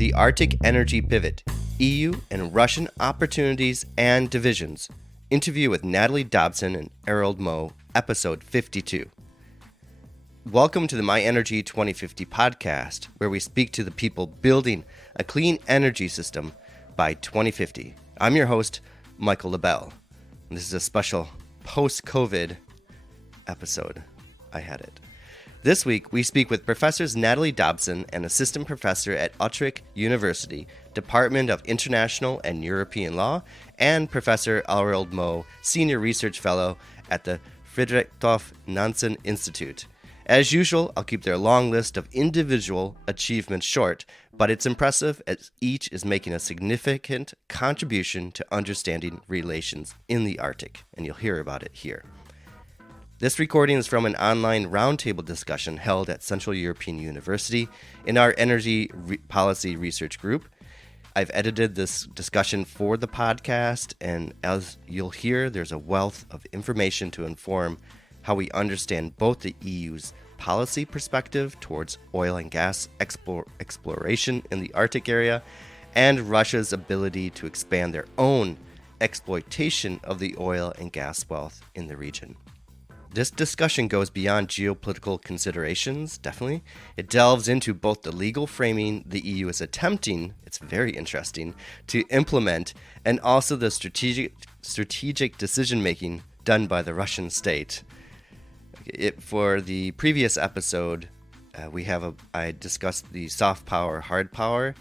The Arctic Energy Pivot, EU and Russian Opportunities and Divisions. Interview with Natalie Dobson and Arild, episode 52. Welcome to the My Energy 2050 podcast, where we speak to the people building a clean energy system by 2050. I'm your host, Michael LaBelle. And this is a special post-COVID episode. I had it. This week, we speak with Professors Natalie Dobson, an assistant professor at Utrecht University, Department of International and European Law, and Professor Arild, senior research fellow at the Fridtjof Nansen Institute. As usual, I'll keep their long list of individual achievements short, but it's impressive as each is making a significant contribution to understanding relations in the Arctic, and you'll hear about it here. This recording is from an online roundtable discussion held at Central European University in our Energy Policy Research Group. I've edited this discussion for the podcast, and as you'll hear, there's a wealth of information to inform how we understand both the EU's policy perspective towards oil and gas exploration in the Arctic area and Russia's ability to expand their own exploitation of the oil and gas wealth in the region. This discussion goes beyond geopolitical considerations, definitely. It delves into both the legal framing the EU is attempting, it's very interesting, to implement, and also the strategic decision-making done by the Russian state. For the previous episode, I discussed the soft power, hard power.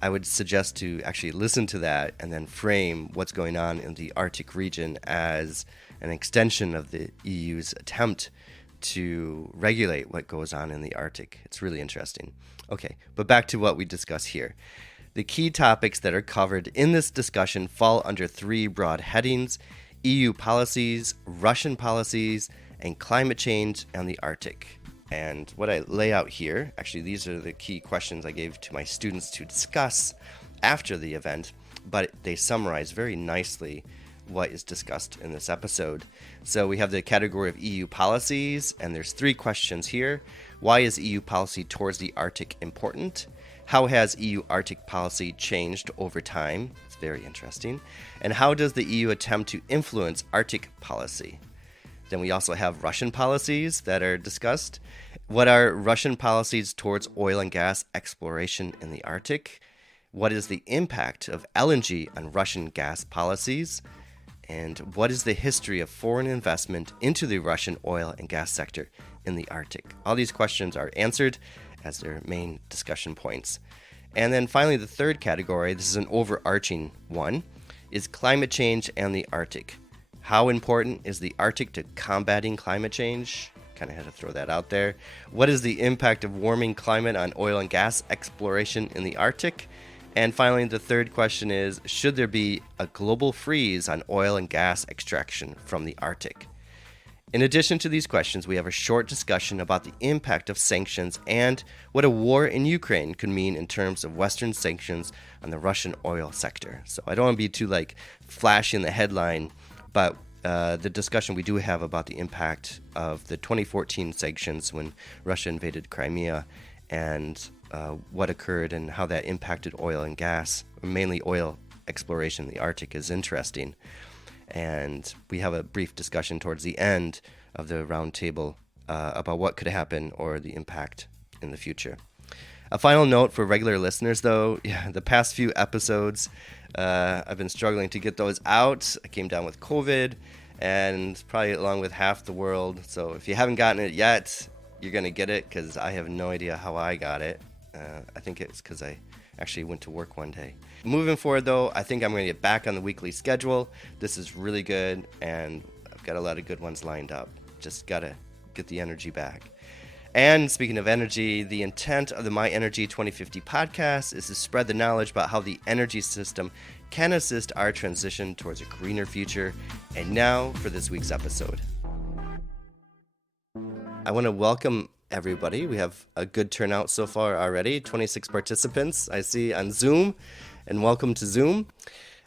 I would suggest to actually listen to that and then frame what's going on in the Arctic region as an extension of the EU's attempt to regulate what goes on in the Arctic. It's really interesting. Okay, but back to what we discuss here. The key topics that are covered in this discussion fall under three broad headings: EU policies, Russian policies, and climate change and the Arctic. And what I lay out here, actually these are the key questions I gave to my students to discuss after the event, but they summarize very nicely what is discussed in this episode. So we have the category of EU policies, and there's three questions here. Why is EU policy towards the Arctic important? How has EU Arctic policy changed over time? It's very interesting. And how does the EU attempt to influence Arctic policy? Then we also have Russian policies that are discussed. What are Russian policies towards oil and gas exploration in the Arctic? What is the impact of LNG on Russian gas policies? And what is the history of foreign investment into the Russian oil and gas sector in the Arctic? All these questions are answered as their main discussion points. And then finally, the third category, this is an overarching one, is climate change and the Arctic. How important is the Arctic to combating climate change? Kind of had to throw that out there. What is the impact of warming climate on oil and gas exploration in the Arctic? And finally, the third question is, should there be a global freeze on oil and gas extraction from the Arctic? In addition to these questions, we have a short discussion about the impact of sanctions and what a war in Ukraine could mean in terms of Western sanctions on the Russian oil sector. So I don't want to be too flashy in the headline, but the discussion we do have about the impact of the 2014 sanctions when Russia invaded Crimea and what occurred and how that impacted oil and gas, mainly oil exploration in the Arctic, is interesting. And we have a brief discussion towards the end of the roundtable about what could happen or the impact in the future. A final note for regular listeners, though, the past few episodes, I've been struggling to get those out. I came down with COVID, and probably along with half the world. So if you haven't gotten it yet, you're going to get it, because I have no idea how I got it. I think it's because I actually went to work one day. Moving forward, though, I think I'm going to get back on the weekly schedule. This is really good, and I've got a lot of good ones lined up. Just got to get the energy back. And speaking of energy, the intent of the My Energy 2050 podcast is to spread the knowledge about how the energy system can assist our transition towards a greener future. And now for this week's episode. I want to welcome everybody. We have a good turnout so far already, 26 participants I see on Zoom, and welcome to Zoom.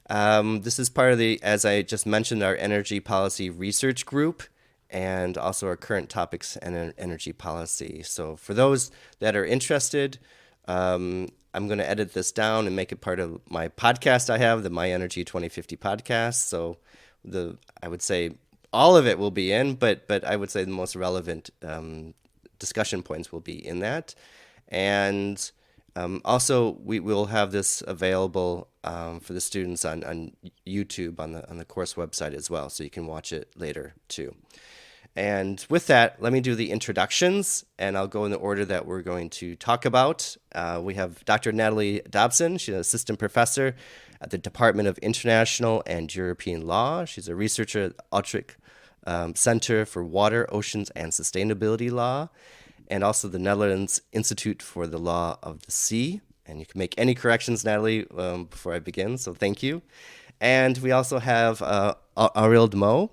This is part of the, as I just mentioned, our Energy Policy Research Group, and also our current topics and energy policy. So for those that are interested, I'm going to edit this down and make it part of my podcast I have, the My Energy 2050 podcast. So I would say all of it will be in, but I would say the most relevant discussion points will be in that. And also, we will have this available for the students on YouTube on the course website as well, so you can watch it later too. And with that, let me do the introductions, and I'll go in the order that we're going to talk about. We have Dr. Natalie Dobson. She's an assistant professor at the Department of International and European Law. She's a researcher at the Utrecht Center for Water, Oceans, and Sustainability Law, and also the Netherlands Institute for the Law of the Sea. And you can make any corrections, Natalie, before I begin, so thank you. And we also have Arild,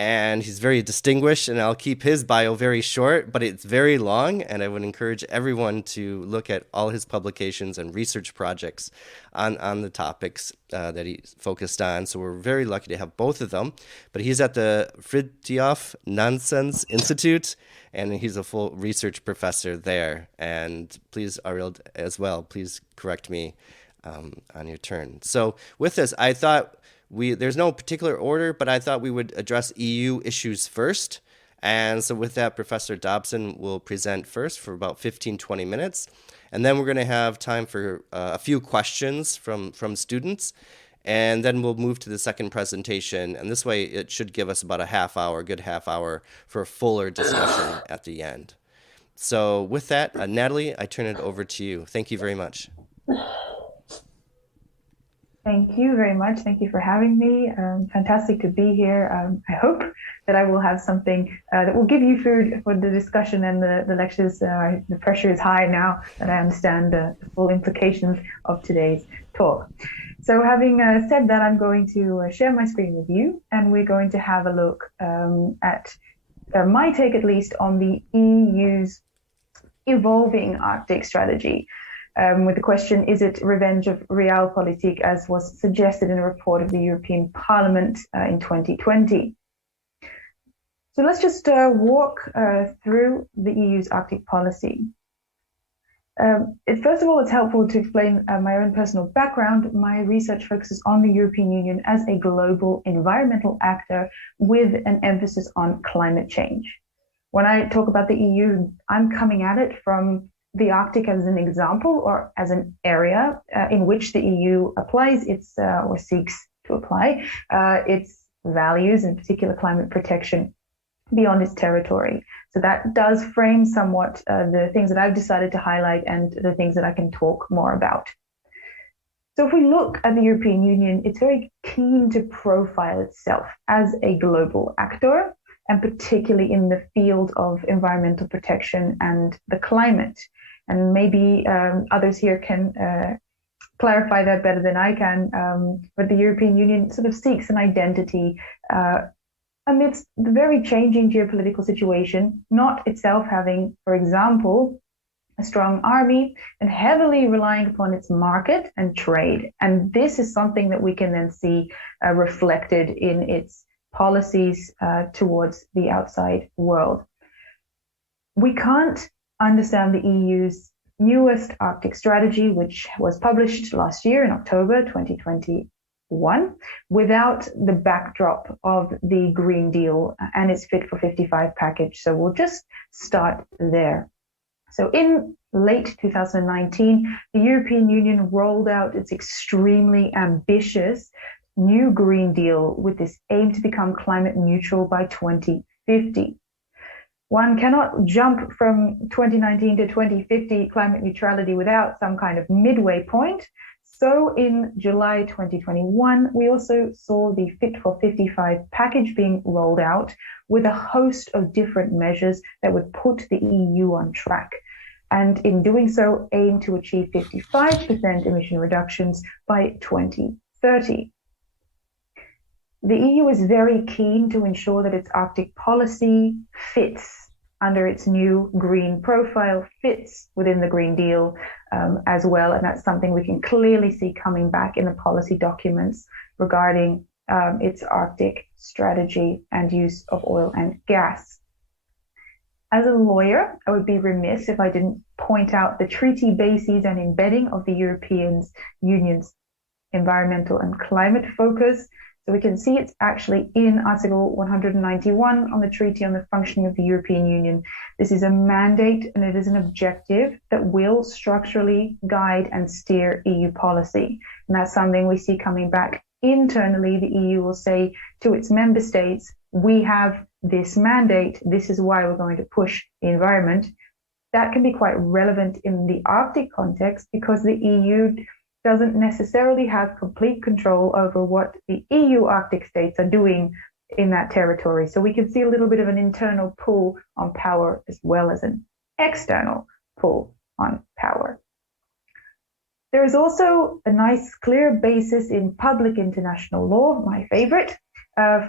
and he's very distinguished, and I'll keep his bio very short, but it's very long, and I would encourage everyone to look at all his publications and research projects on the topics that he's focused on. So we're very lucky to have both of them. But he's at the Fridtjof Nansen Institute, and he's a full research professor there. And please, Arild, as well, please correct me on your turn. So with this, I thought there's no particular order, but I thought we would address EU issues first. And so with that, Professor Dobson will present first for about 15-20 minutes. And then we're going to have time for a few questions from students. And then we'll move to the second presentation. And this way, it should give us about a good half hour for a fuller discussion at the end. So with that, Natalie, I turn it over to you. Thank you very much. Thank you very much. Thank you for having me. Fantastic to be here. I hope that I will have something that will give you food for the discussion and the lectures. The pressure is high now that I understand the full implications of today's talk. So having said that, I'm going to share my screen with you, and we're going to have a look at my take, at least, on the EU's evolving Arctic strategy. With the question, is it revenge of realpolitik, as was suggested in a report of the European Parliament in 2020. So let's just walk through the EU's Arctic policy. First of all, it's helpful to explain my own personal background. My research focuses on the European Union as a global environmental actor with an emphasis on climate change. When I talk about the EU, I'm coming at it from the Arctic as an example, or as an area in which the EU applies or seeks to apply its values, in particular climate protection, beyond its territory. So that does frame somewhat the things that I've decided to highlight and the things that I can talk more about. So if we look at the European Union, it's very keen to profile itself as a global actor, and particularly in the field of environmental protection and the climate. And maybe others here can clarify that better than I can, but the European Union sort of seeks an identity amidst the very changing geopolitical situation, not itself having, for example, a strong army and heavily relying upon its market and trade. And this is something that we can then see reflected in its policies towards the outside world. We can't understand the EU's newest Arctic strategy, which was published last year in October 2021, without the backdrop of the Green Deal and its Fit for 55 package. So we'll just start there. So in late 2019, the European Union rolled out its extremely ambitious new Green Deal with this aim to become climate neutral by 2050. One cannot jump from 2019 to 2050 climate neutrality without some kind of midway point. So in July 2021, we also saw the Fit for 55 package being rolled out with a host of different measures that would put the EU on track. And in doing so, aim to achieve 55% emission reductions by 2030. The EU is very keen to ensure that its Arctic policy fits under its new green profile, fits within the Green Deal as well. And that's something we can clearly see coming back in the policy documents regarding its Arctic strategy and use of oil and gas. As a lawyer, I would be remiss if I didn't point out the treaty bases and embedding of the European Union's environmental and climate focus. So we can see it's actually in Article 191 on the Treaty on the Functioning of the European Union. This is a mandate and it is an objective that will structurally guide and steer EU policy. And that's something we see coming back internally. The EU will say to its member states, we have this mandate, this is why we're going to push the environment. That can be quite relevant in the Arctic context because the EU doesn't necessarily have complete control over what the EU Arctic states are doing in that territory. So we can see a little bit of an internal pull on power as well as an external pull on power. There is also a nice clear basis in public international law, my favorite,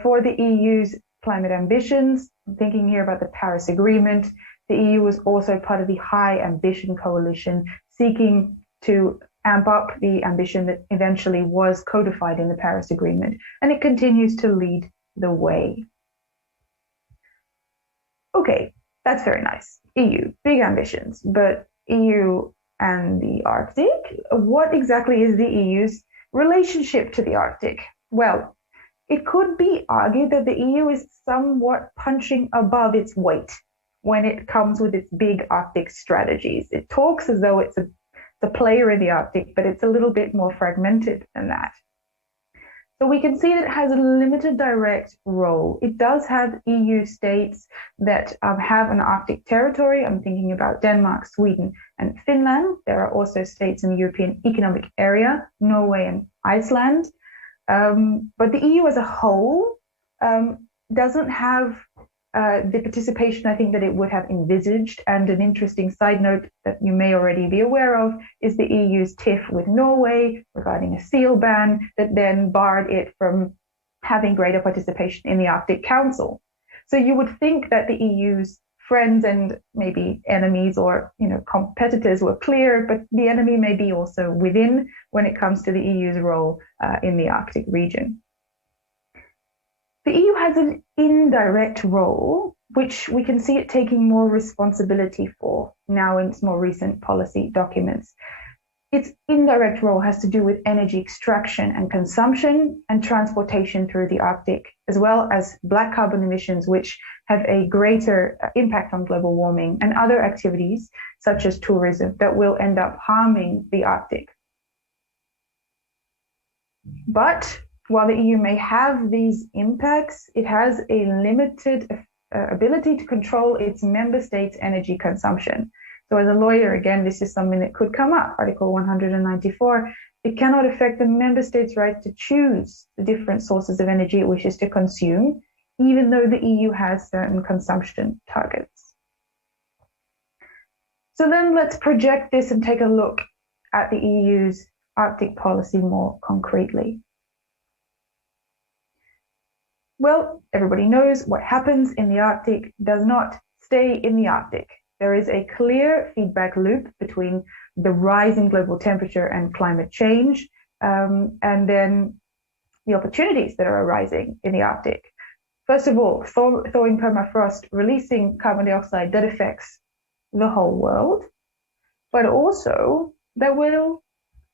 for the EU's climate ambitions. I'm thinking here about the Paris Agreement. The EU was also part of the High Ambition Coalition, seeking to amp up the ambition that eventually was codified in the Paris Agreement, and it continues to lead the way. Okay, that's very nice. EU, big ambitions, but EU and the Arctic, what exactly is the EU's relationship to the Arctic? Well, it could be argued that the EU is somewhat punching above its weight when it comes with its big Arctic strategies. It talks as though it's a player in the Arctic, but it's a little bit more fragmented than that. So we can see that it has a limited direct role. It does have EU states that have an Arctic territory. I'm thinking about Denmark, Sweden, and Finland. There are also states in the European Economic Area, Norway and Iceland. But the EU as a whole doesn't have the participation I think that it would have envisaged. And an interesting side note that you may already be aware of is the EU's tiff with Norway regarding a seal ban that then barred it from having greater participation in the Arctic Council. So you would think that the EU's friends and maybe enemies or competitors were clear, but the enemy may be also within when it comes to the EU's role in the Arctic region. The EU has an indirect role, which we can see it taking more responsibility for now in its more recent policy documents. Its indirect role has to do with energy extraction and consumption and transportation through the Arctic, as well as black carbon emissions, which have a greater impact on global warming, and other activities such as tourism that will end up harming the Arctic. But while the EU may have these impacts, it has a limited ability to control its member states' energy consumption. So as a lawyer, again, this is something that could come up. Article 194, it cannot affect the member states' right to choose the different sources of energy it wishes to consume, even though the EU has certain consumption targets. So then let's project this and take a look at the EU's Arctic policy more concretely. Well, everybody knows what happens in the Arctic does not stay in the Arctic. There is a clear feedback loop between the rise in global temperature and climate change, and then the opportunities that are arising in the Arctic. First of all, thawing permafrost releasing carbon dioxide that affects the whole world, but also that will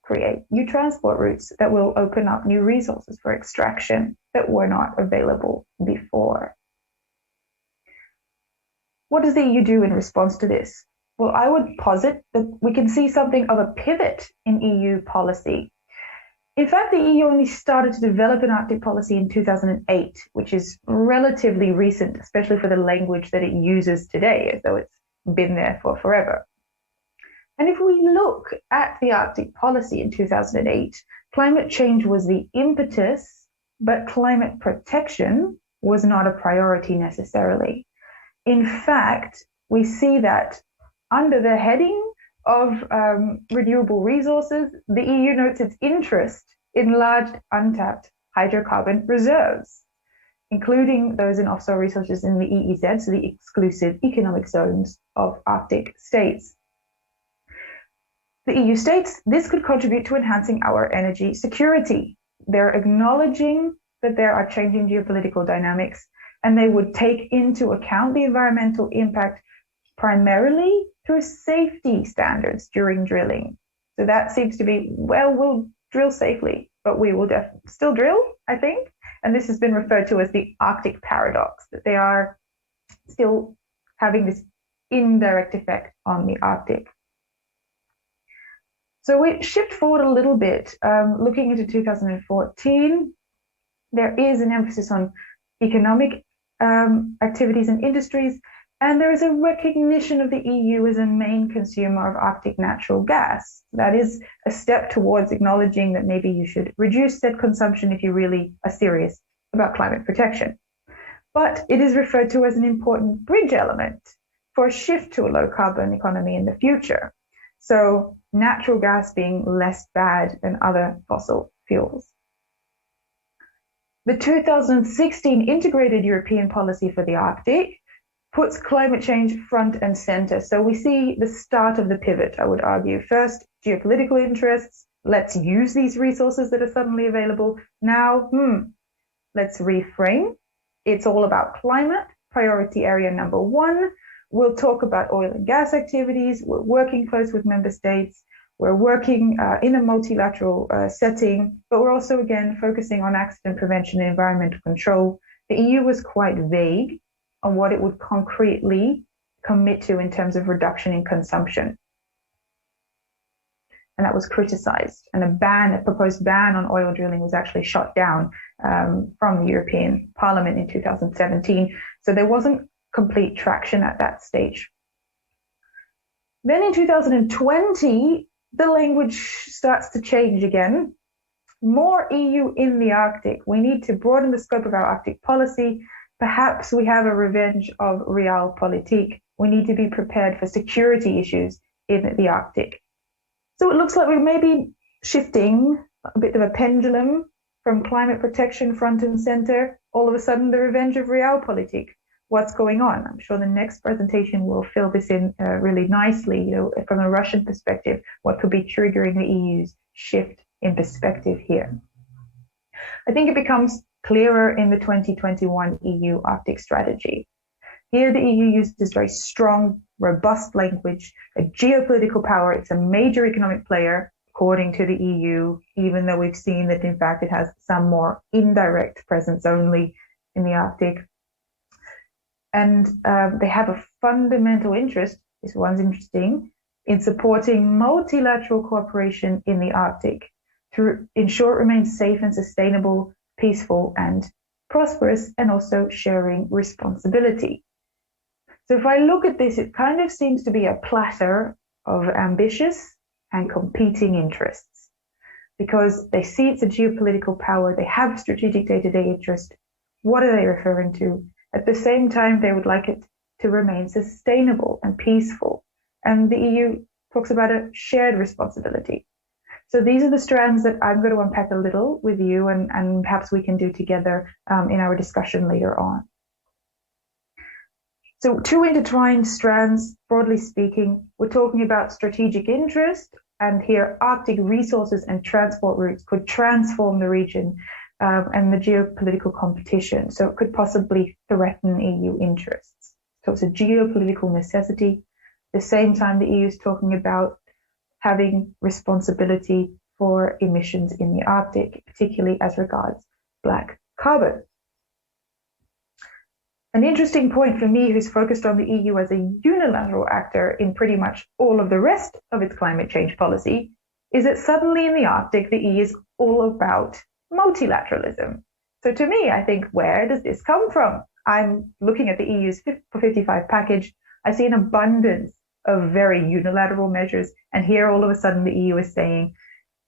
create new transport routes that will open up new resources for extraction that were not available before. What does the EU do in response to this? Well, I would posit that we can see something of a pivot in EU policy. In fact, the EU only started to develop an Arctic policy in 2008, which is relatively recent, especially for the language that it uses today, as though it's been there for forever. And if we look at the Arctic policy in 2008, climate change was the impetus, but climate protection was not a priority necessarily. In fact, we see that under the heading of renewable resources, the EU notes its interest in large untapped hydrocarbon reserves, including those in offshore resources in the EEZ, so the exclusive economic zones of Arctic states. The EU states this could contribute to enhancing our energy security. They're acknowledging that there are changing geopolitical dynamics, and they would take into account the environmental impact primarily through safety standards during drilling. So that seems to be, well, we'll drill safely, but we will still drill, I think. And this has been referred to as the Arctic paradox, that they are still having this indirect effect on the Arctic. So we shift forward a little bit, looking into 2014, there is an emphasis on economic activities and industries, and there is a recognition of the EU as a main consumer of Arctic natural gas. That is a step towards acknowledging that maybe you should reduce that consumption if you really are serious about climate protection. But it is referred to as an important bridge element for a shift to a low carbon economy in the future. So natural gas being less bad than other fossil fuels. The 2016 Integrated European Policy for the Arctic puts climate change front and center. So we see the start of the pivot, I would argue. First, geopolitical interests. Let's use these resources that are suddenly available. Now, let's reframe. It's all about climate, priority area number one. We'll talk about oil and gas activities. We're working close with member states. We're working in a multilateral setting, but we're also, again, focusing on accident prevention and environmental control. The EU was quite vague on what it would concretely commit to in terms of reduction in consumption. And that was criticized. And a proposed ban on oil drilling was actually shot down from the European Parliament in 2017. So there wasn't complete traction at that stage. Then in 2020, the language starts to change again. More EU in the Arctic. We need to broaden the scope of our Arctic policy. Perhaps we have a revenge of realpolitik. We need to be prepared for security issues in the Arctic. So it looks like we may be shifting a bit of a pendulum from climate protection front and center, all of a sudden the revenge of realpolitik. What's going on? I'm sure the next presentation will fill this in really nicely, from a Russian perspective, what could be triggering the EU's shift in perspective here. I think it becomes clearer in the 2021 EU Arctic strategy. Here the EU uses very strong, robust language, a geopolitical power. It's a major economic player, according to the EU, even though we've seen that in fact it has some more indirect presence only in the Arctic. And they have a fundamental interest, this one's interesting, in supporting multilateral cooperation in the Arctic to ensure it remains safe and sustainable, peaceful and prosperous, and also sharing responsibility. So if I look at this, it kind of seems to be a platter of ambitious and competing interests, because they see it's a geopolitical power, they have strategic day-to-day interest. What are they referring to? At the same time, they would like it to remain sustainable and peaceful. And the EU talks about a shared responsibility. So these are the strands that I'm going to unpack a little with you, and perhaps we can do together in our discussion later on. So two intertwined strands, broadly speaking, we're talking about strategic interest, and here Arctic resources and transport routes could transform the region and the geopolitical competition. So it could possibly threaten EU interests. So it's a geopolitical necessity. At the same time, the EU is talking about having responsibility for emissions in the Arctic, particularly as regards black carbon. An interesting point for me, who's focused on the EU as a unilateral actor in pretty much all of the rest of its climate change policy, is that suddenly in the Arctic, the EU is all about multilateralism. So to me, I think, where does this come from? I'm looking at the EU's Fit for 55 package. I see an abundance of very unilateral measures. And here, all of a sudden, the EU is saying,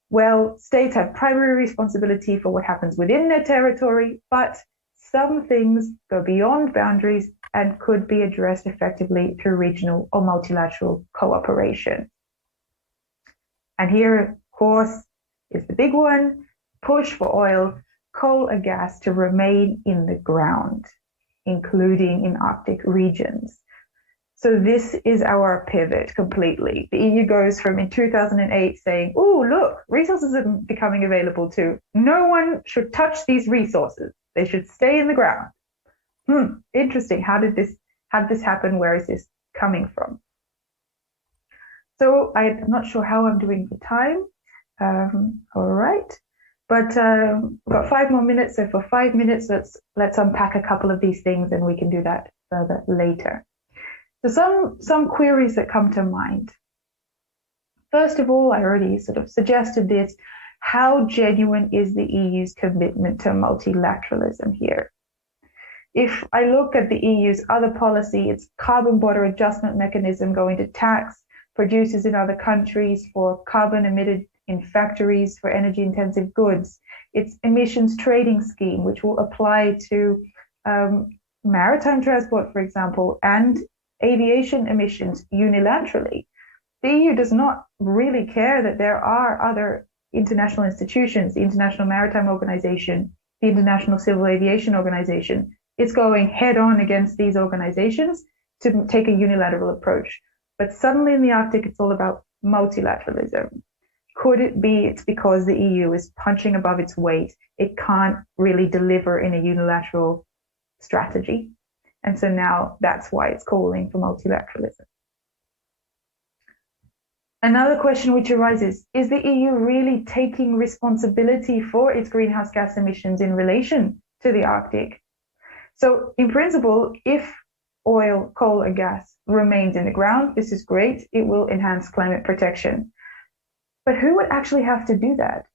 well, states have primary responsibility for what happens within their territory, but some things go beyond boundaries and could be addressed effectively through regional or multilateral cooperation. And here, of course, is the big one: push for oil, coal and gas to remain in the ground, including in Arctic regions. So this is our pivot completely. The EU goes from in 2008 saying, oh, look, resources are becoming available too. No one should touch these resources. They should stay in the ground. Interesting. How did this happen? Where is this coming from. So I'm not sure how I'm doing for time. All right. But we've got 5 more minutes. So for 5 minutes, let's unpack a couple of these things, and we can do that further later. So some queries that come to mind. First of all, I already sort of suggested this. How genuine is the EU's commitment to multilateralism here? If I look at the EU's other policy, its carbon border adjustment mechanism going to tax producers in other countries for carbon emitted in factories for energy intensive goods, its emissions trading scheme, which will apply to maritime transport, for example, and aviation emissions unilaterally. The EU does not really care that there are other international institutions, the International Maritime Organization, the International Civil Aviation Organization. It's going head on against these organizations to take a unilateral approach. But suddenly in the Arctic, it's all about multilateralism. Could it be it's because the EU is punching above its weight? It can't really deliver in a unilateral strategy. And so now that's why it's calling for multilateralism. Another question which arises, is the EU really taking responsibility for its greenhouse gas emissions in relation to the Arctic? So in principle, if oil, coal, and gas remains in the ground, this is great. It will enhance climate protection. But who would actually have to do that?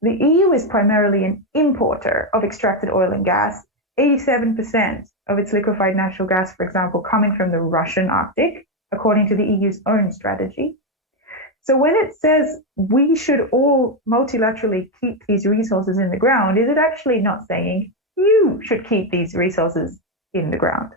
The EU is primarily an importer of extracted oil and gas. 87% of its liquefied natural gas, for example, coming from the Russian Arctic, according to the EU's own strategy. So when it says we should all multilaterally keep these resources in the ground, is it actually not saying you should keep these resources in the ground?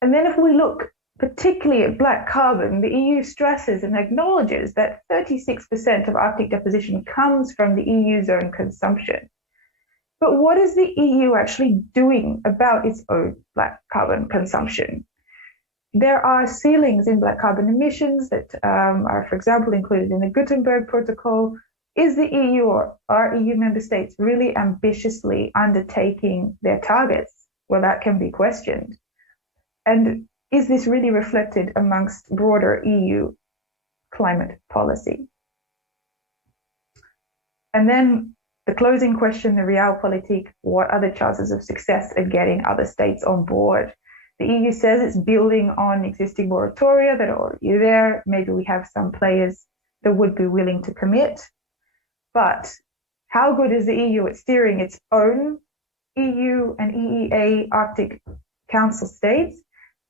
And then if we look particularly at black carbon, the EU stresses and acknowledges that 36% of Arctic deposition comes from the EU's own consumption. But what is the EU actually doing about its own black carbon consumption? There are ceilings in black carbon emissions that are, for example, included in the Gutenberg Protocol. Is the EU or are EU member states really ambitiously undertaking their targets? Well, that can be questioned. And is this really reflected amongst broader EU climate policy? And then the closing question, the realpolitik, what are the chances of success in getting other states on board? The EU says it's building on existing moratoria that are already there. Maybe we have some players that would be willing to commit. But how good is the EU at steering its own EU and EEA Arctic Council states?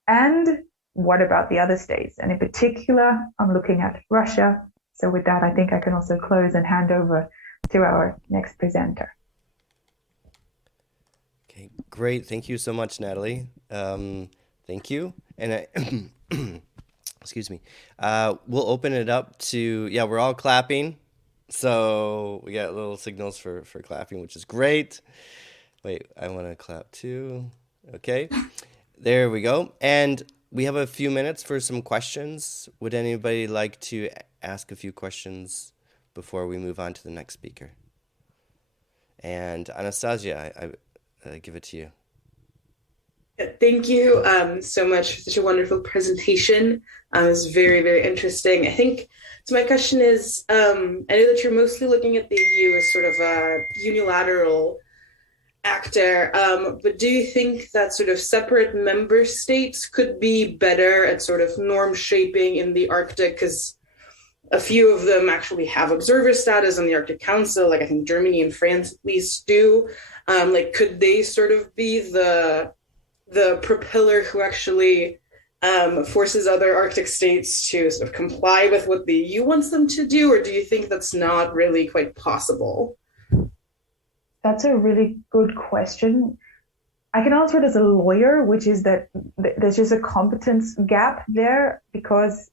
And what about the other states? And in particular, I'm looking at Russia. So with that, I think I can also close and hand over to our next presenter. Okay, great. Thank you so much, Natalie. Thank you. And excuse me. We'll open it up to, we're all clapping. So we got little signals for clapping, which is great. Wait, I want to clap too. Okay, there we go. And we have a few minutes for some questions. Would anybody like to ask a few questions before we move on to the next speaker? And Anastasia, I give it to you. Thank you so much for such a wonderful presentation. It was very, very interesting. I think, so my question is, I know that you're mostly looking at the EU as sort of a unilateral actor, but do you think that sort of separate member states could be better at sort of norm shaping in the Arctic? Because a few of them actually have observer status on the Arctic Council, like I think Germany and France at least do. Like, could they sort of be the propeller who actually forces other Arctic states to sort of comply with what the EU wants them to do? Or do you think that's not really quite possible? That's a really good question. I can answer it as a lawyer, which is that there's just a competence gap there because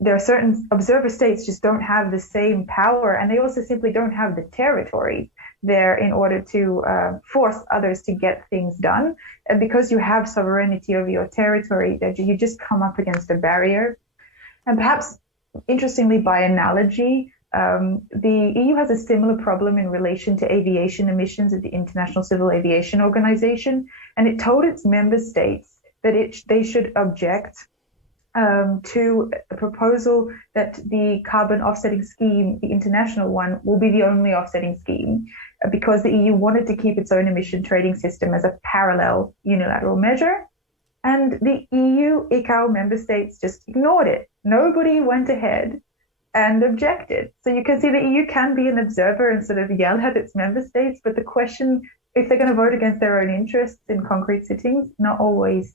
there are certain observer states just don't have the same power, and they also simply don't have the territory there in order to force others to get things done. And because you have sovereignty over your territory, that you just come up against a barrier. And perhaps, interestingly, by analogy, the EU has a similar problem in relation to aviation emissions at the International Civil Aviation Organization, and it told its member states that they should object to a proposal that the carbon offsetting scheme, the international one, will be the only offsetting scheme because the EU wanted to keep its own emission trading system as a parallel unilateral measure. And the EU ICAO member states just ignored it. Nobody went ahead and objected. So you can see the EU can be an observer and sort of yell at its member states, but the question, if they're going to vote against their own interests in concrete sittings, not always.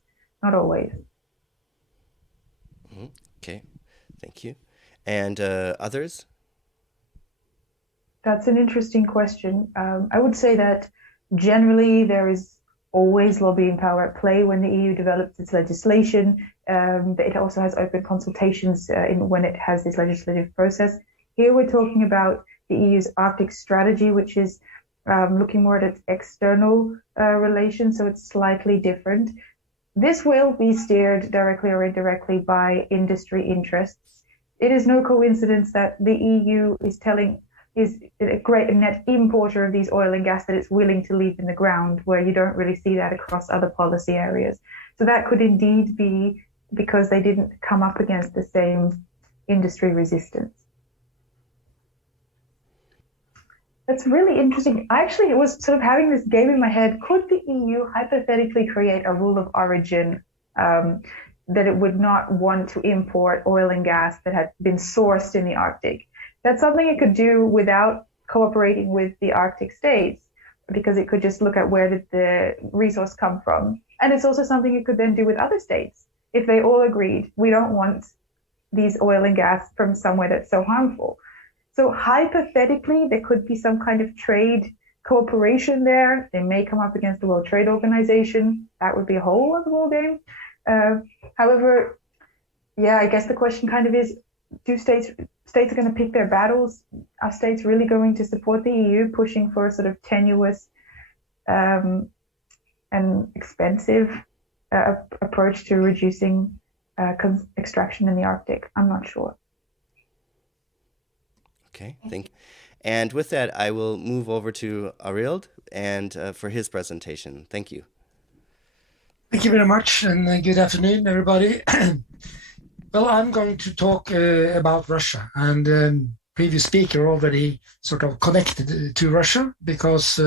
Okay, thank you. And others? That's an interesting question. I would say that generally there is always lobbying power at play when the EU develops its legislation. But it also has open consultations when it has this legislative process. Here we're talking about the EU's Arctic strategy, which is looking more at its external relations, so it's slightly different. This will be steered directly or indirectly by industry interests. It is no coincidence that the EU is a great net importer of these oil and gas that it's willing to leave in the ground, where you don't really see that across other policy areas. So that could indeed be because they didn't come up against the same industry resistance. That's really interesting. Actually, it was sort of having this game in my head. Could the EU hypothetically create a rule of origin that it would not want to import oil and gas that had been sourced in the Arctic? That's something it could do without cooperating with the Arctic states, because it could just look at where did the resource come from. And it's also something it could then do with other states. If they all agreed, we don't want these oil and gas from somewhere that's so harmful. So hypothetically, there could be some kind of trade cooperation there. They may come up against the World Trade Organization. That would be a whole other ballgame. However, yeah, I guess the question kind of is, do states are going to pick their battles? Are states really going to support the EU pushing for a sort of tenuous and expensive approach to reducing extraction in the Arctic? I'm not sure. Okay, thank you. And with that, I will move over to Arild and for his presentation. Thank you. Thank you very much, and good afternoon, everybody. Well, I'm going to talk about Russia, and previous speaker already sort of connected to Russia, because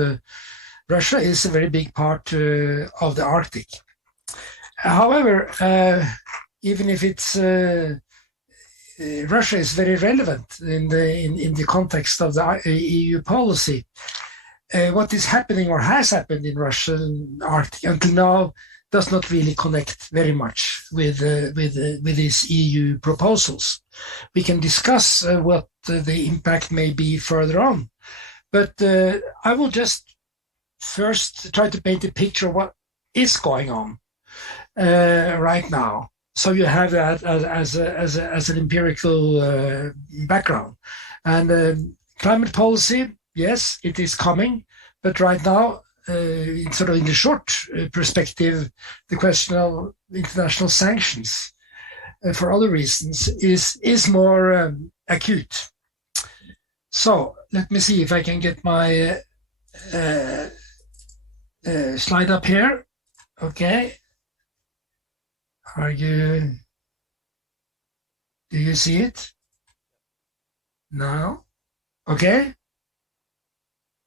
Russia is a very big part of the Arctic. However, even if it's Russia is very relevant in the context of the EU policy, what is happening or has happened in Russian Arctic until now does not really connect very much with these EU proposals. We can discuss what the impact may be further on, but I will just first try to paint a picture of what is going on right now, so you have that as an empirical background. And climate policy, yes, it is coming, but right now, sort of in the short perspective, the question of international sanctions for other reasons is more acute. So let me see if I can get my slide up here. Okay. Do you see it? No? Okay.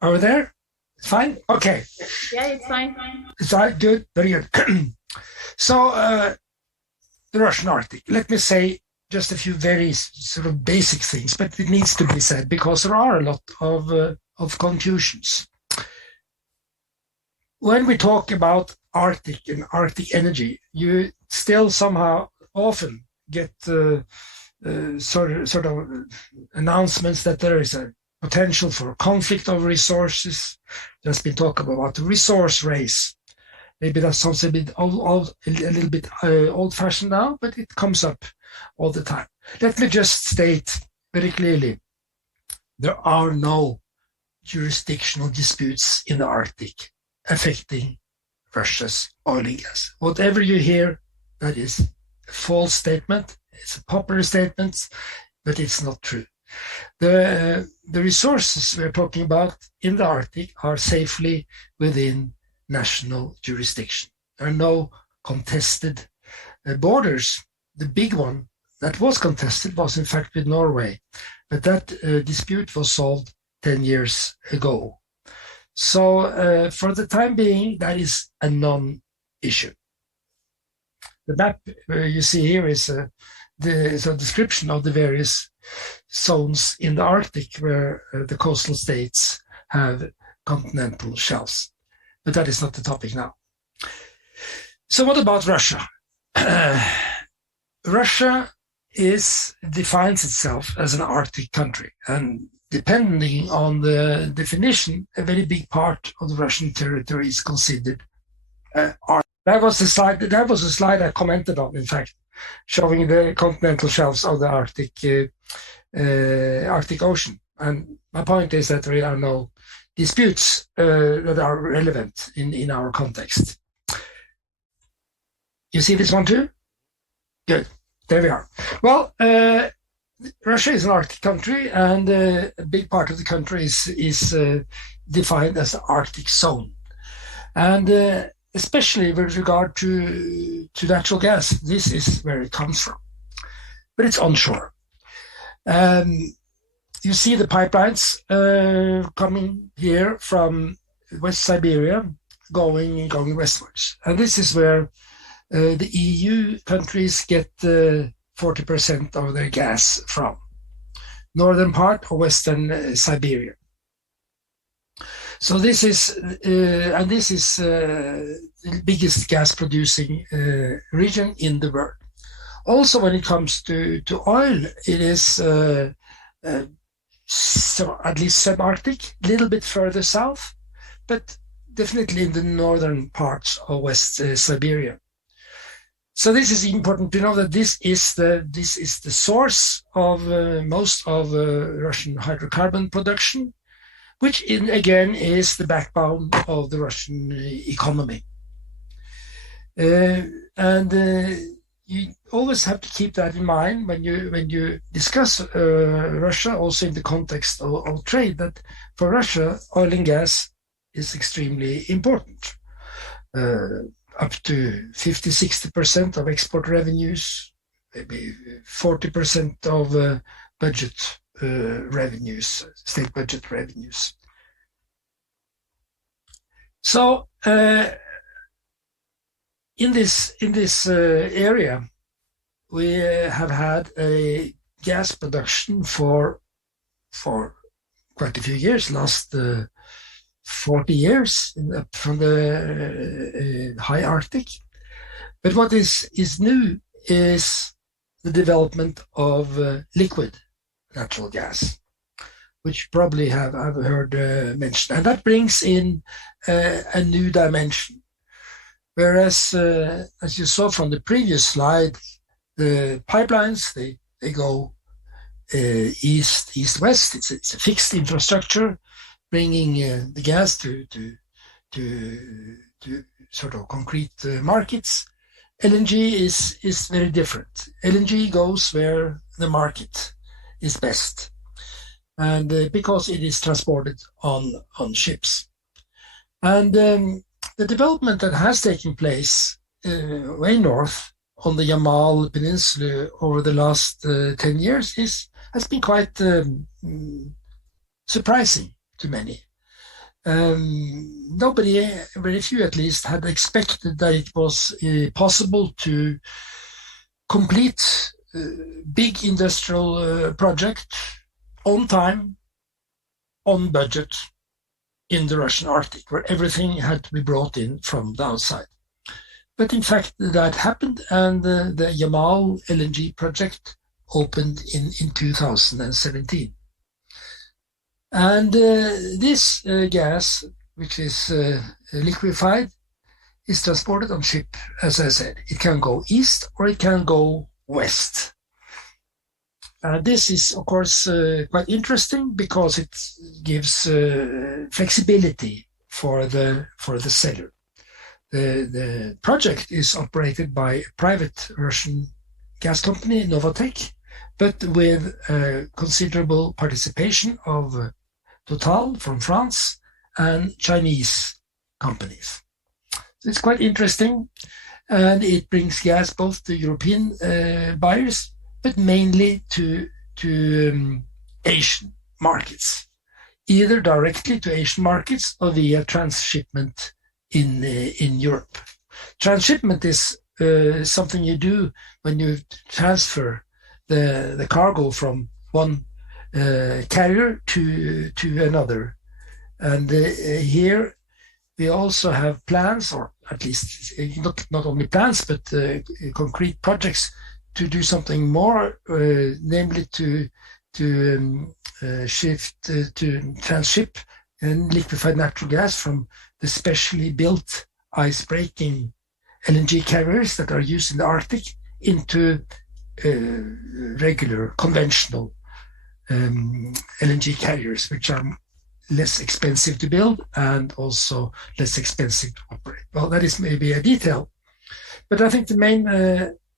Over there? It's fine? Okay. Yeah, it's fine. It's all right, good, very good. So, the Russian Arctic. Let me say just a few very sort of basic things, but it needs to be said because there are a lot of confusions. When we talk about Arctic and Arctic energy, you still somehow often get sort of announcements that there is a potential for conflict of resources. There's been talk about the resource race. Maybe that sounds a bit old-fashioned now, but it comes up all the time. Let me just state very clearly, there are no jurisdictional disputes in the Arctic affecting Russia's oil and gas. Whatever you hear, that is a false statement. It's a popular statement, but it's not true. The resources we're talking about in the Arctic are safely within national jurisdiction. There are no contested borders. The big one that was contested was in fact with Norway, but that dispute was solved 10 years ago. So for the time being, that is a non-issue. The map you see here is a description of the various zones in the Arctic where the coastal states have continental shelves. But that is not the topic now. So what about Russia? Russia defines itself as an Arctic country, and depending on the definition, a very big part of the Russian territory is considered Arctic. That was a slide I commented on, in fact, showing the continental shelves of the Arctic Ocean. And my point is that there are no disputes that are relevant in our context. You see this one too? Good. There we are. Well, Russia is an Arctic country, and a big part of the country is defined as the Arctic zone. And especially with regard to natural gas, this is where it comes from. But it's onshore. You see the pipelines coming here from West Siberia, going westwards. And this is where the EU countries get 40% of their gas from. Northern part of Western Siberia. So this is the biggest gas producing region in the world. Also, when it comes to oil, it is so at least sub-Arctic, a little bit further south, but definitely in the northern parts of West Siberia. So this is important to know that this is the source of most of Russian hydrocarbon production, which again is the backbone of the Russian economy. You always have to keep that in mind when you discuss Russia, also in the context of trade, that for Russia, oil and gas is extremely important. Up to 50-60% of export revenues, maybe 40% of budget revenues, state budget revenues. So in this area, we have had a gas production for quite a few years, last 40 years from the high Arctic. But what is new is the development of liquid natural gas, which you probably have heard mentioned. And that brings in a new dimension. Whereas, as you saw from the previous slide, the pipelines, they go east-west. It's a fixed infrastructure, bringing the gas to sort of concrete markets. LNG is very different. LNG goes where the market is best, and because it is transported on ships. And the development that has taken place way north on the Yamal Peninsula over the last 10 years has been quite surprising to many. Nobody, very few at least, had expected that it was possible to complete big industrial project on time, on budget, in the Russian Arctic, where everything had to be brought in from the outside. But in fact, that happened, and the Yamal LNG project opened in 2017. And this gas, which is liquefied, is transported on ship, as I said. It can go east or it can go west. This is, of course, quite interesting because it gives flexibility for the seller. The project is operated by a private Russian gas company, Novatek, but with considerable participation of Total from France and Chinese companies. So it's quite interesting. and it brings gas both to European buyers, but mainly to Asian markets, either directly to Asian markets or via transshipment in Europe. Transshipment is something you do when you transfer the cargo from one carrier to another. And here we also have plans, or at least not only plans, but concrete projects to do something more, namely to transship and liquefied natural gas from the specially built ice-breaking LNG carriers that are used in the Arctic into regular, conventional LNG carriers, which are less expensive to build and also less expensive to operate. Well, that is maybe a detail, but I think the main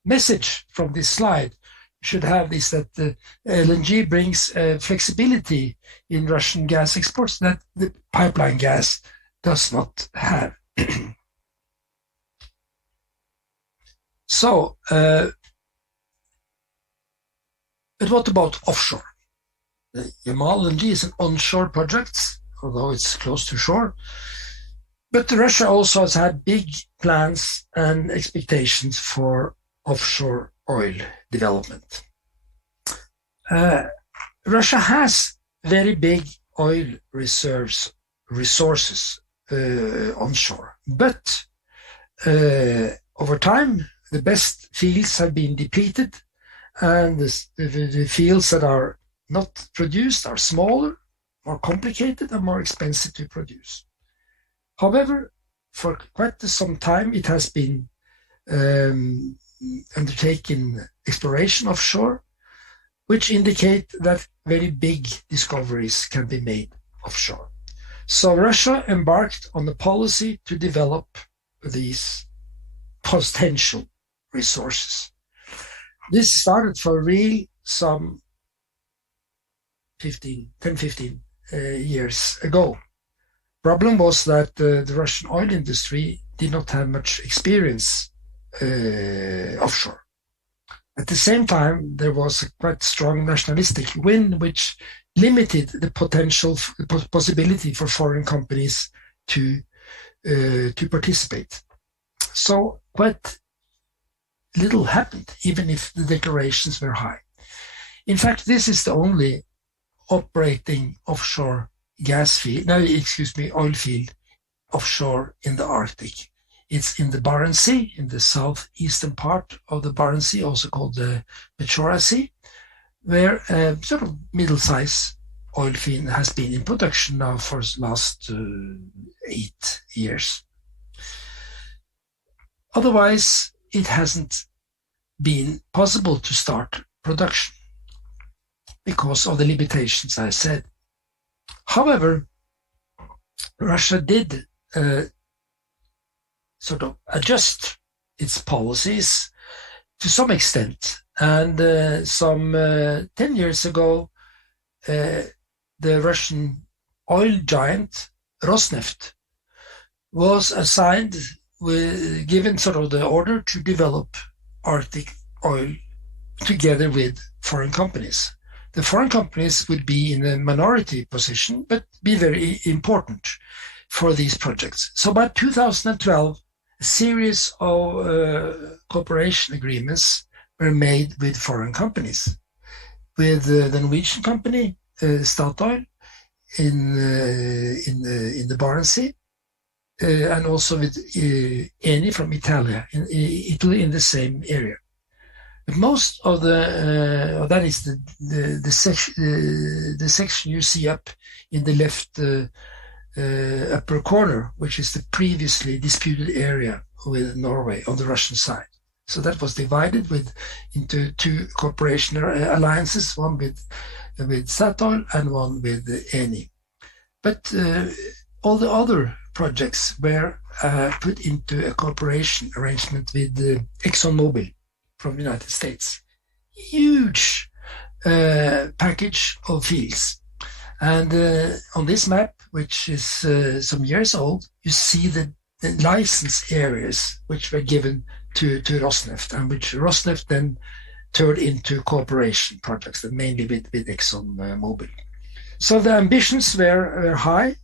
message from this slide should have is that the LNG brings flexibility in Russian gas exports that the pipeline gas does not have. So, but what about offshore? The Yamal LNG is an onshore project, although it's close to shore. But Russia also has had big plans and expectations for offshore oil development. Russia has very big oil resources onshore, but over time the best fields have been depleted, and the fields that are not produced are smaller, more complicated, and more expensive to produce. However, for quite some time it has been undertaken exploration offshore, which indicate that very big discoveries can be made offshore. So Russia embarked on the policy to develop these potential resources. This started for real some 10, 15 years ago. Problem was that the Russian oil industry did not have much experience offshore. At the same time, there was a quite strong nationalistic wind, which limited the possibility for foreign companies to participate. So quite little happened, even if the declarations were high. In fact, this is the only operating offshore oil field offshore in the Arctic. It's in the Barents Sea, in the southeastern part of the Barents Sea, also called the Pechora Sea, where a sort of middle-sized oil field has been in production now for the last 8 years. Otherwise, it hasn't been possible to start production because of the limitations I said. However, Russia did sort of adjust its policies to some extent. And some 10 years ago, the Russian oil giant Rosneft was given sort of the order to develop Arctic oil together with foreign companies. The foreign companies would be in a minority position, but be very important for these projects. So by 2012, a series of cooperation agreements were made with foreign companies, with the Norwegian company Statoil in the Barents Sea, and also with Eni from Italy in the same area. But most of that is the section you see up in the left upper corner, which is the previously disputed area with Norway on the Russian side. So that was divided into two cooperation alliances, one with Statoil and one with Eni. But all the other projects were put into a cooperation arrangement with ExxonMobil from the United States. Huge package of fields. And on this map, which is some years old, you see the license areas which were given to Rosneft, and which Rosneft then turned into cooperation projects, mainly with ExxonMobil. So the ambitions were high,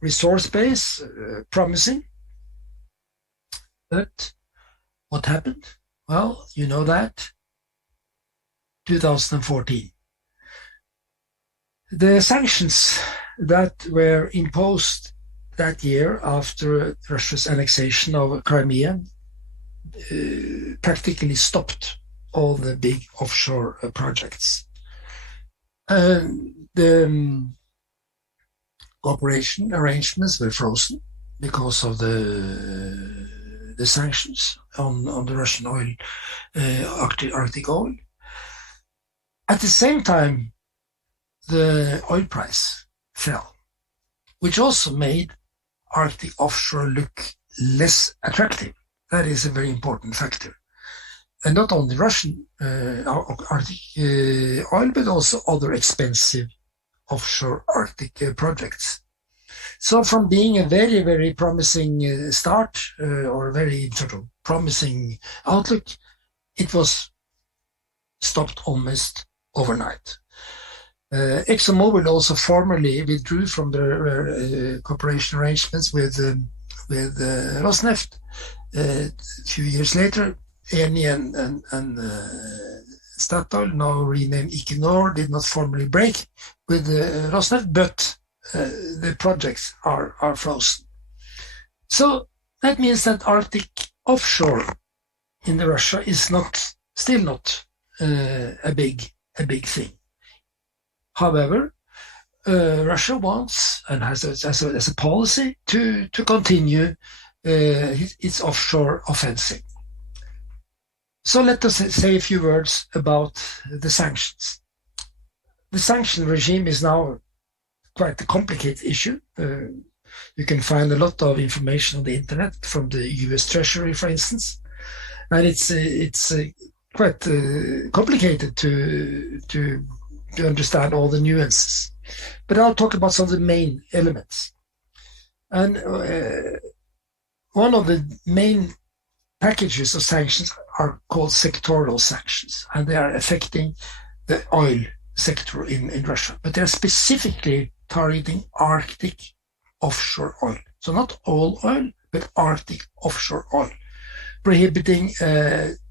resource base promising. But what happened? Well, you know that. 2014. The sanctions that were imposed that year after Russia's annexation of Crimea practically stopped all the big offshore projects. The cooperation arrangements were frozen because of the sanctions on the Russian oil, Arctic oil. At the same time, the oil price fell, which also made Arctic offshore look less attractive. That is a very important factor. And not only Russian Arctic oil, but also other expensive offshore Arctic projects. So from being a very, very promising start or a very sort of promising outlook, it was stopped almost overnight. ExxonMobil also formally withdrew from the cooperation arrangements with Rosneft. A few years later, Eni and Statoil, now renamed Equinor, did not formally break with Rosneft, but the projects are frozen. So that means that Arctic offshore in Russia is still not a big thing. However, Russia wants and has as a policy to continue its offshore offensive. So let us say a few words about the sanctions. The sanction regime is now quite a complicated issue. You can find a lot of information on the internet from the US Treasury, for instance, and it's quite complicated to understand all the nuances. But I'll talk about some of the main elements. And one of the main packages of sanctions are called sectoral sanctions, and they are affecting the oil sector in Russia. But they're specifically targeting Arctic offshore oil. So not all oil, but Arctic offshore oil, prohibiting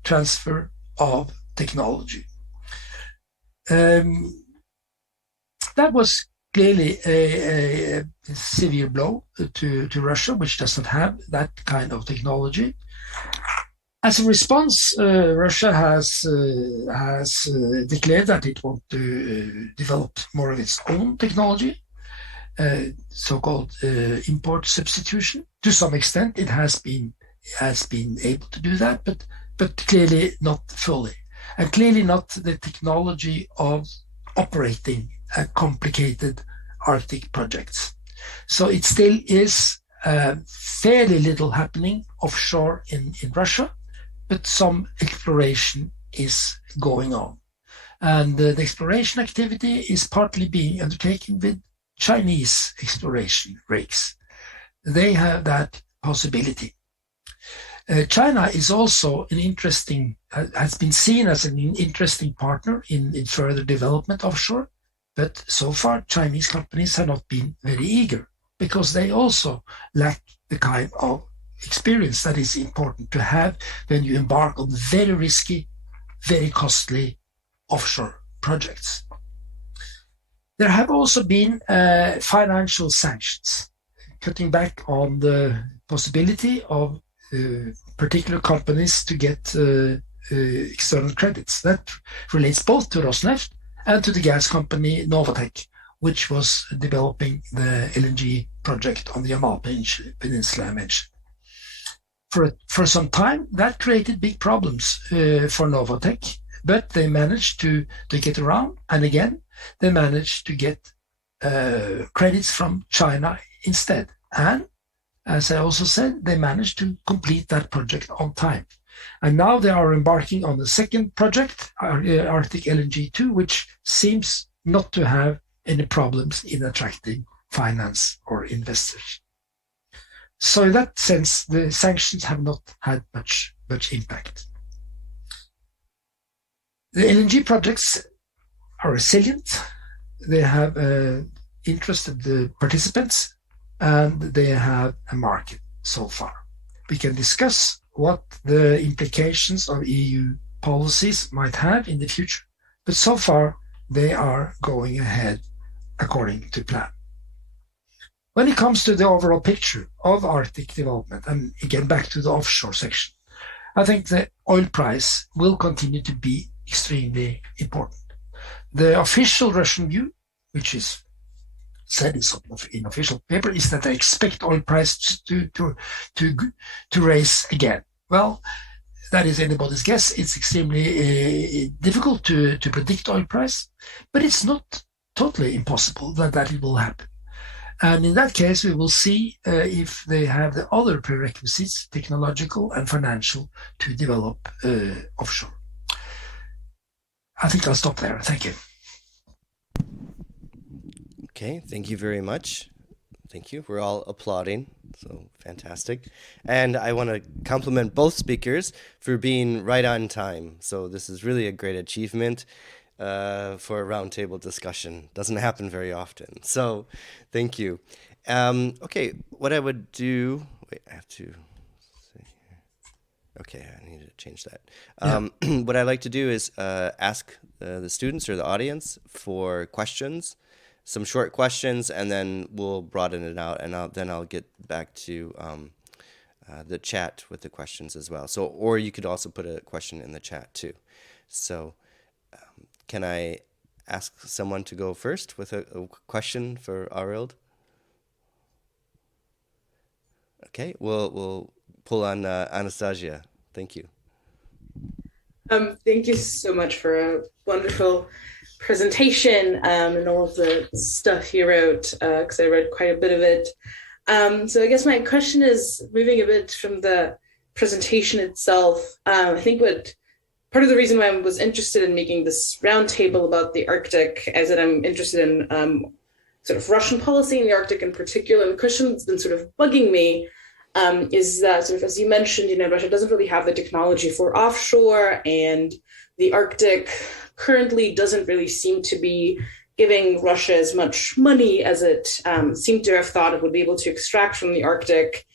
transfer of technology. That was clearly a severe blow to Russia, which does not have that kind of technology. As a response, Russia has declared that it wants to develop more of its own technology, so-called import substitution. To some extent, it has been able to do that, but clearly not fully, and clearly not the technology of operating complicated Arctic projects. So it still is fairly little happening offshore in Russia, but some exploration is going on. And the exploration activity is partly being undertaken with Chinese exploration rigs. They have that possibility. China is also has been seen as an interesting partner in further development offshore, but so far Chinese companies have not been very eager because they also lack the kind of experience that is important to have when you embark on very risky, very costly offshore projects. There have also been financial sanctions, cutting back on the possibility of particular companies to get external credits. That relates both to Rosneft and to the gas company Novatek, which was developing the LNG project on the Yamal Peninsula I mentioned. For some time, that created big problems for Novatek, but they managed to get around, and again, they managed to get credits from China instead. And as I also said, they managed to complete that project on time. And now they are embarking on the second project, Arctic LNG 2, which seems not to have any problems in attracting finance or investors. So in that sense, the sanctions have not had much much impact. The LNG projects are resilient. They have interested participants, and they have a market so far. We can discuss what the implications of EU policies might have in the future, but so far they are going ahead according to plan. When it comes to the overall picture of Arctic development, and again back to the offshore section, I think the oil price will continue to be extremely important. The official Russian view, which is said in official paper, is that they expect oil prices to rise again. Well, that is anybody's guess. It's extremely difficult to predict oil price, but it's not totally impossible that it will happen. And in that case, we will see if they have the other prerequisites, technological and financial, to develop offshore. I think I'll stop there. Thank you. Okay, thank you very much. Thank you. We're all applauding, so fantastic. And I want to compliment both speakers for being right on time. So this is really a great achievement for a roundtable discussion. Doesn't happen very often. So thank you. Okay, what I would do, wait, I have to see here. Okay, I need to change that. What I'd like to do is ask the students or the audience for questions, some short questions, and then we'll broaden it out, and I'll get back to the chat with the questions as well. So, or you could also put a question in the chat too. So, can I ask someone to go first with a question for Arild? Okay, we'll pull on Anastasia. Thank you. Thank you so much for a wonderful presentation and all of the stuff you wrote, because I read quite a bit of it. So I guess my question is moving a bit from the presentation itself. I think part of the reason why I was interested in making this roundtable about the Arctic is that I'm interested in sort of Russian policy in the Arctic in particular. And the question that's been sort of bugging me is that, sort of, as you mentioned, Russia doesn't really have the technology for offshore, and the Arctic currently doesn't really seem to be giving Russia as much money as it seemed to have thought it would be able to extract from the Arctic.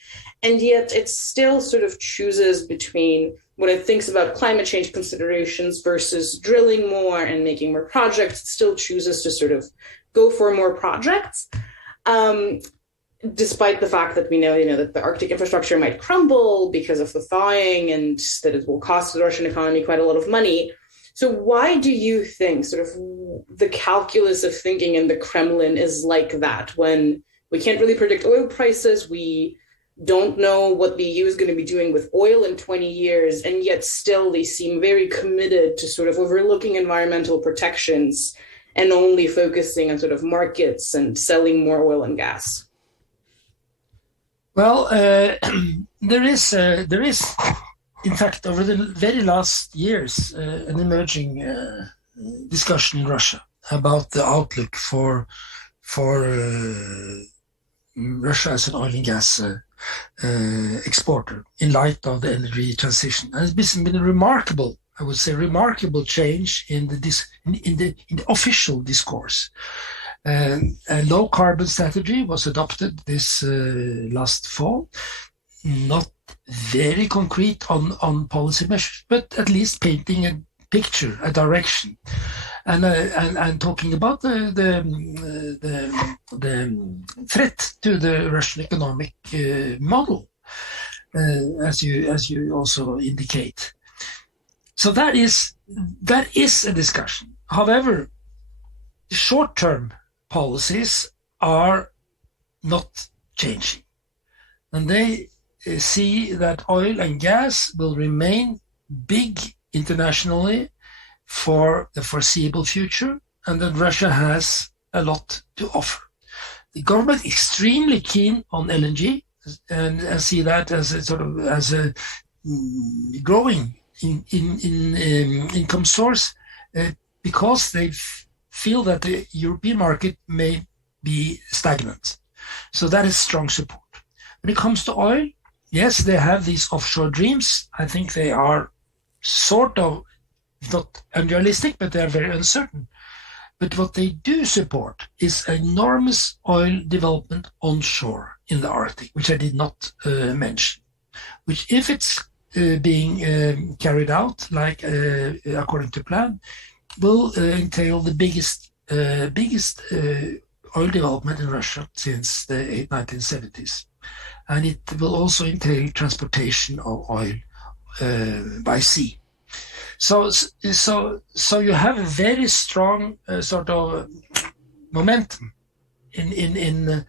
And yet it still sort of chooses between, when it thinks about climate change considerations versus drilling more and making more projects, it still chooses to sort of go for more projects, despite the fact that we know, that the Arctic infrastructure might crumble because of the thawing, and that it will cost the Russian economy quite a lot of money. So why do you think sort of the calculus of thinking in the Kremlin is like that, when we can't really predict oil prices, we don't know what the EU is going to be doing with oil in 20 years, and yet still they seem very committed to sort of overlooking environmental protections and only focusing on sort of markets and selling more oil and gas? Well, there is, in fact, over the very last years, an emerging discussion in Russia about the outlook for Russia as an oil and gas exporter in light of the energy transition. And it's been a remarkable, I would say, change in the official discourse. A low carbon strategy was adopted this last fall, not very concrete on policy measures, but at least painting a picture, a direction, and talking about the threat to the Russian economic model, as you also indicate. So that is a discussion. However, short-term policies are not changing, and they see that oil and gas will remain big internationally for the foreseeable future, and that Russia has a lot to offer. The government is extremely keen on LNG and see that as a growing income source, because they feel that the European market may be stagnant. So that is strong support. When it comes to oil, yes, they have these offshore dreams. I think they are sort of not unrealistic, but they are very uncertain. But what they do support is enormous oil development onshore in the Arctic, which I did not mention. Which, if it's being carried out like according to plan, will entail the biggest oil development in Russia since the 1970s, and it will also entail transportation of oil by sea. So you have a very strong sort of momentum in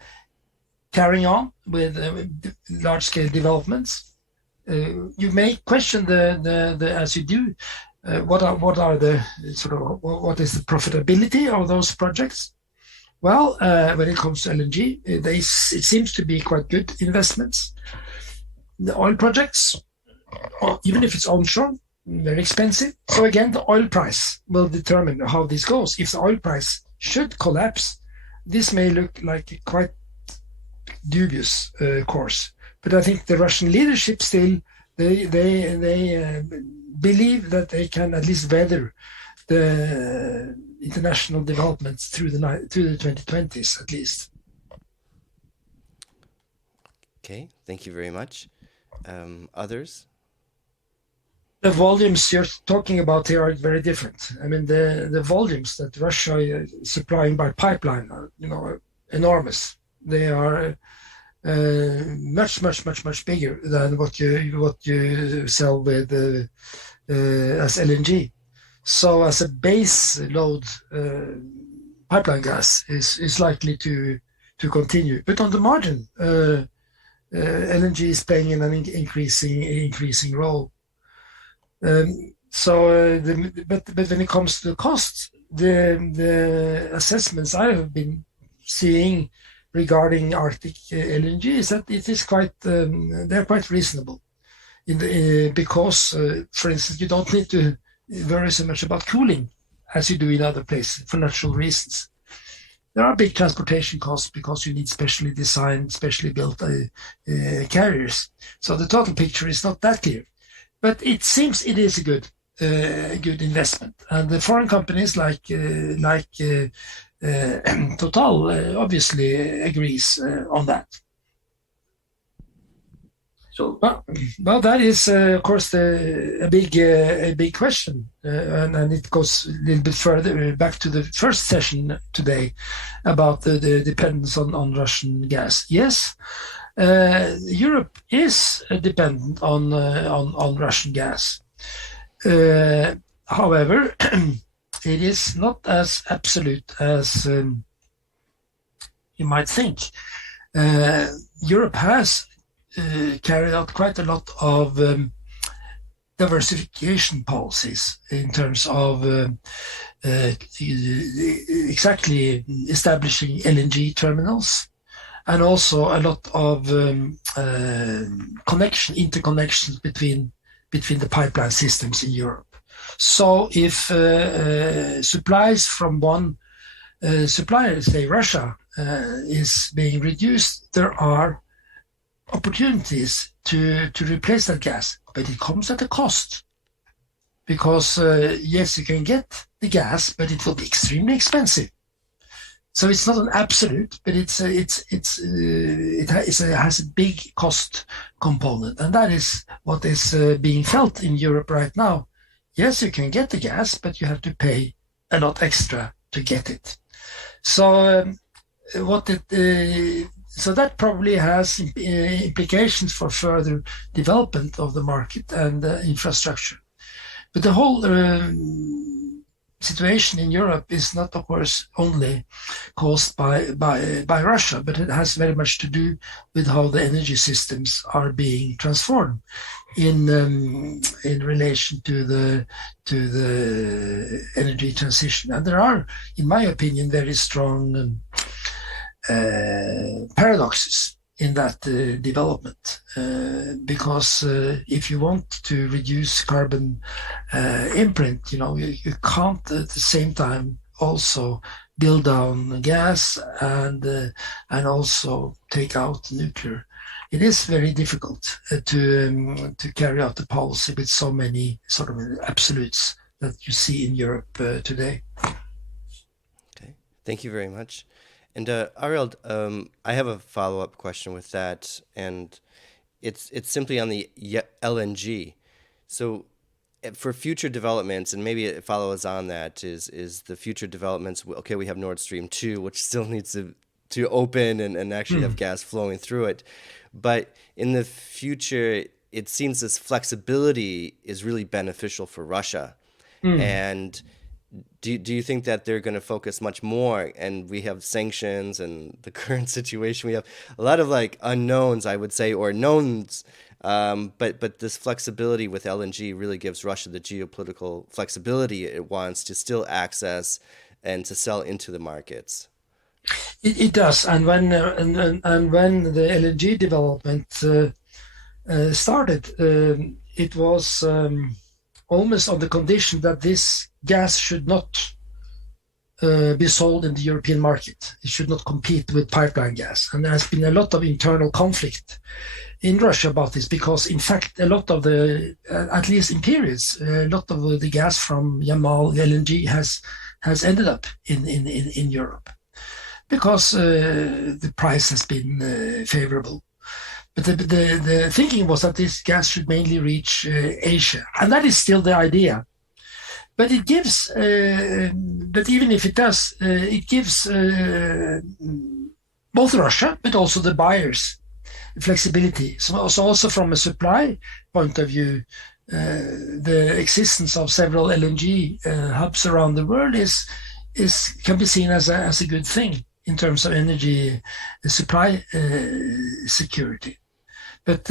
carrying on with large-scale developments. You may question the as you do, what are the sort of what is the profitability of those projects? Well, when it comes to LNG, it seems to be quite good investments. The oil projects, even if it's onshore, very expensive. So again, the oil price will determine how this goes. If the oil price should collapse, this may look like a quite dubious course. But I think the Russian leadership still, they believe that they can at least weather the international developments through the 2020s at least. Okay, thank you very much. Others? The volumes you're talking about here are very different. I mean, the volumes that Russia is supplying by pipeline are, enormous. They are much bigger than what you sell with as LNG. So, as a base load, pipeline gas is likely to continue. But on the margin, LNG is playing an increasing role. But when it comes to the costs, the assessments I have been seeing regarding Arctic LNG is that it is they're quite reasonable. Because, for instance, you don't need to worry so much about cooling as you do in other places for natural reasons. There are big transportation costs because you need specially designed, specially built carriers. So the total picture is not that clear. But it seems it is a good investment, and the foreign companies like Total obviously agrees on that. So, well, that is of course a big question, and it goes a little bit further back to the first session today about the dependence on Russian gas. Yes. Europe is dependent on Russian gas. However, it is not as absolute as you might think. Europe has carried out quite a lot of diversification policies in terms of exactly establishing LNG terminals, and also a lot of interconnections between the pipeline systems in Europe. So if supplies from one supplier, say Russia, is being reduced, there are opportunities to replace that gas, but it comes at a cost. Because yes, you can get the gas, but it will be extremely expensive. So it's not an absolute, but it has a big cost component, and that is what is being felt in Europe right now. Yes, you can get the gas, but you have to pay a lot extra to get it. So so that probably has implications for further development of the market and infrastructure. But the whole situation in Europe is not, of course, only caused by Russia, but it has very much to do with how the energy systems are being transformed in relation to the energy transition. And there are, in my opinion, very strong paradoxes in that development, because if you want to reduce carbon imprint, you can't at the same time also build down gas and also take out nuclear. It is very difficult to carry out the policy with so many sort of absolutes that you see in Europe today. Okay, thank you very much. And Arild, I have a follow-up question with that, and it's simply on the LNG. So for future developments, and maybe it follows on that, is the future developments, okay, we have Nord Stream 2, which still needs to open and actually have gas flowing through it. But in the future, it seems this flexibility is really beneficial for Russia. And do you think that they're going to focus much more? And we have sanctions and the current situation. We have a lot of like unknowns, I would say, or knowns. But this flexibility with LNG really gives Russia the geopolitical flexibility it wants to still access and to sell into the markets. It does, and when the LNG development started, it was almost on the condition that this gas should not be sold in the European market. It should not compete with pipeline gas, and there has been a lot of internal conflict in Russia about this, because in fact a lot of the, at least in periods, a lot of the gas from Yamal LNG has ended up in Europe, because the price has been favorable. But the thinking was that this gas should mainly reach Asia, and that is still the idea. But it gives, but even if it does, it gives both Russia, but also the buyers, flexibility. So also from a supply point of view, the existence of several LNG hubs around the world can be seen as a good thing in terms of energy supply security. But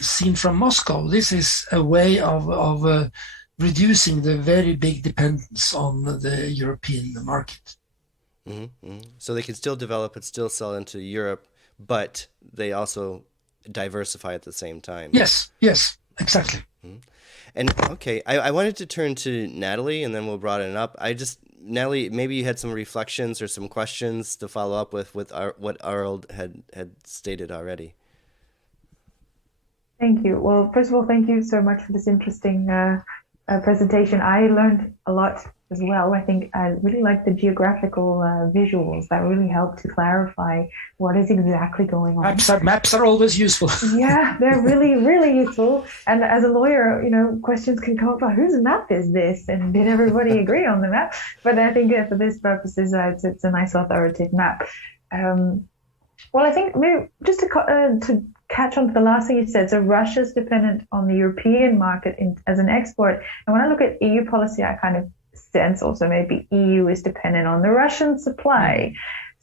seen from Moscow, this is a way of reducing the very big dependence on the European market. Mm-hmm. So they can still develop and still sell into Europe, but they also diversify at the same time. Yes, exactly. Mm-hmm. And okay, I wanted to turn to Natalie, and then we'll broaden it up. Natalie, maybe you had some reflections or some questions to follow up with what Arild had stated already. Thank you. Well, first of all, thank you so much for this interesting presentation. I learned a lot as well. I think I really like the geographical visuals that really help to clarify what is exactly going on. Maps are always useful. Yeah, they're really, really useful. And as a lawyer, questions can come up, whose map is this? And did everybody agree on the map? But I think for this purposes, it's a nice authoritative map. Well, I think maybe just to catch on to the last thing you said, so Russia's dependent on the European market as an export. And when I look at EU policy, I kind of sense also maybe EU is dependent on the Russian supply.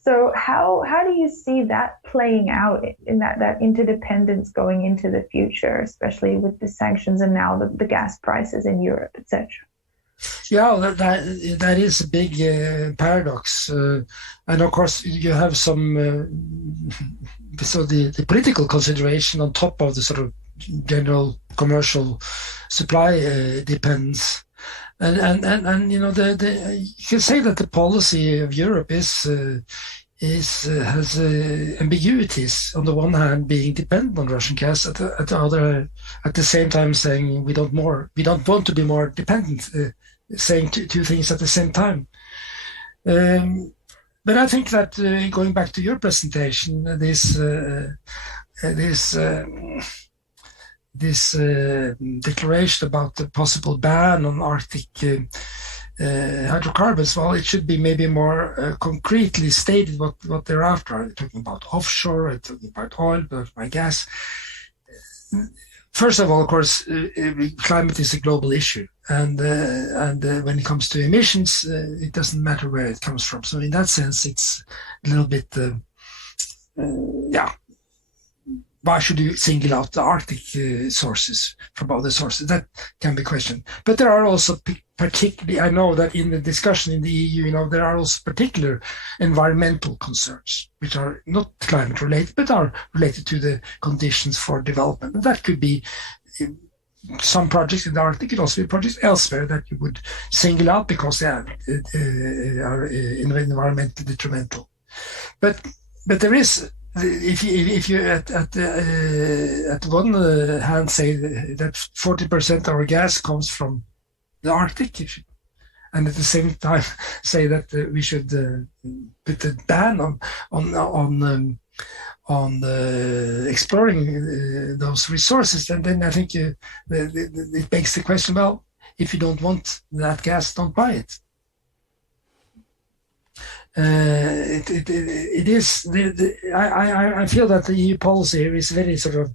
So how do you see that playing out in that interdependence going into the future, especially with the sanctions and now the gas prices in Europe, etc.? Yeah, that is a big paradox, and of course you have some the political consideration on top of the sort of general commercial supply depends, and you can say that the policy of Europe has ambiguities. On the one hand, being dependent on Russian gas, at the other, at the same time saying we don't want to be more dependent. Saying two things at the same time. But I think that going back to your presentation, this declaration about the possible ban on Arctic hydrocarbons, well, it should be maybe more concretely stated what they're after. Are they talking about offshore? Are they talking about oil? About gas? First of all, of course, climate is a global issue, and when it comes to emissions, it doesn't matter where it comes from. So in that sense, it's a little bit, why should you single out the Arctic sources from other sources? That can be questioned. But there are also particularly, I know that in the discussion in the EU, there are also particular environmental concerns, which are not climate related, but are related to the conditions for development. And that could be some projects in the Arctic could also be projects elsewhere that you would single out because they are environmentally detrimental. But there is, if you at one hand say that 40% of our gas comes from the Arctic, and at the same time say that we should put a ban on exploring those resources, and then I think it begs the question: well, if you don't want that gas, don't buy it. It is. I feel that the EU policy here is very sort of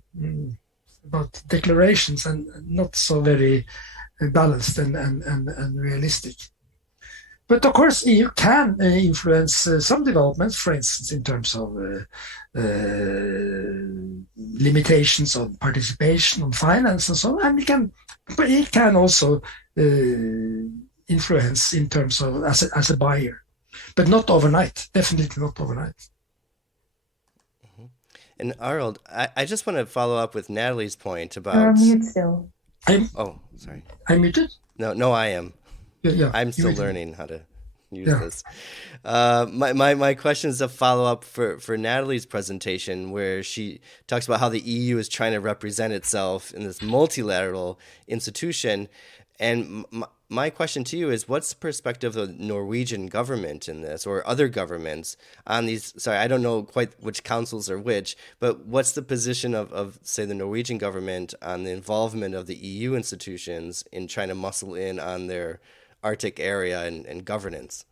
about declarations and not so very balanced and realistic. But of course, EU can influence some developments, for instance, in terms of limitations on participation, on finance, and so on. And it can also influence in terms of as a buyer, but not overnight. Definitely not overnight. Mm-hmm. And Arild, I just want to follow up with Natalie's point about. You're on mute still. Sorry. I'm muted? No, I am. Yeah. I'm still learning how to use this. My question is a follow-up for Natalie's presentation, where she talks about how the EU is trying to represent itself in this multilateral institution. And my question to you is, what's the perspective of the Norwegian government in this, or other governments on these? Sorry, I don't know quite which councils are which, but what's the position of say, the Norwegian government on the involvement of the EU institutions in trying to muscle in on their Arctic area and governance?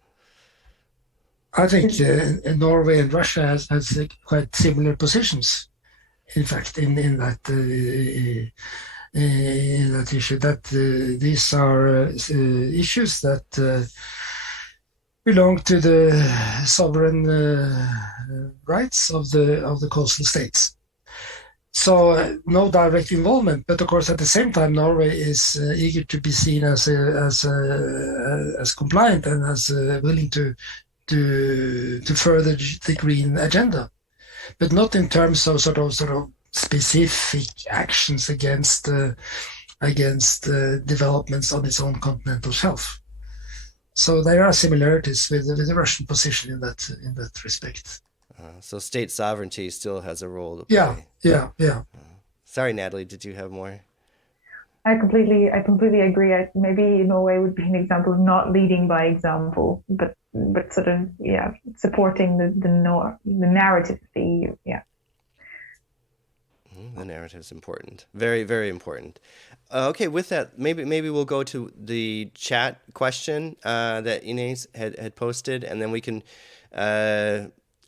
I think Norway and Russia has quite similar positions. In fact, in that issue, that these are issues that belong to the sovereign rights of the coastal states. So no direct involvement, but of course at the same time Norway is eager to be seen as compliant and as willing to further the green agenda, but not in terms of sort of specific actions against developments on its own continental shelf. So there are similarities with the Russian position in that respect. So state sovereignty still has a role to play. Yeah. Sorry, Natalie, did you have more? I completely agree. Maybe Norway would be an example of not leading by example, but sort of supporting the narrative of the EU. Yeah. The narrative is important. Very, very important. Okay, with that, maybe we'll go to the chat question that Ines had posted, and then we can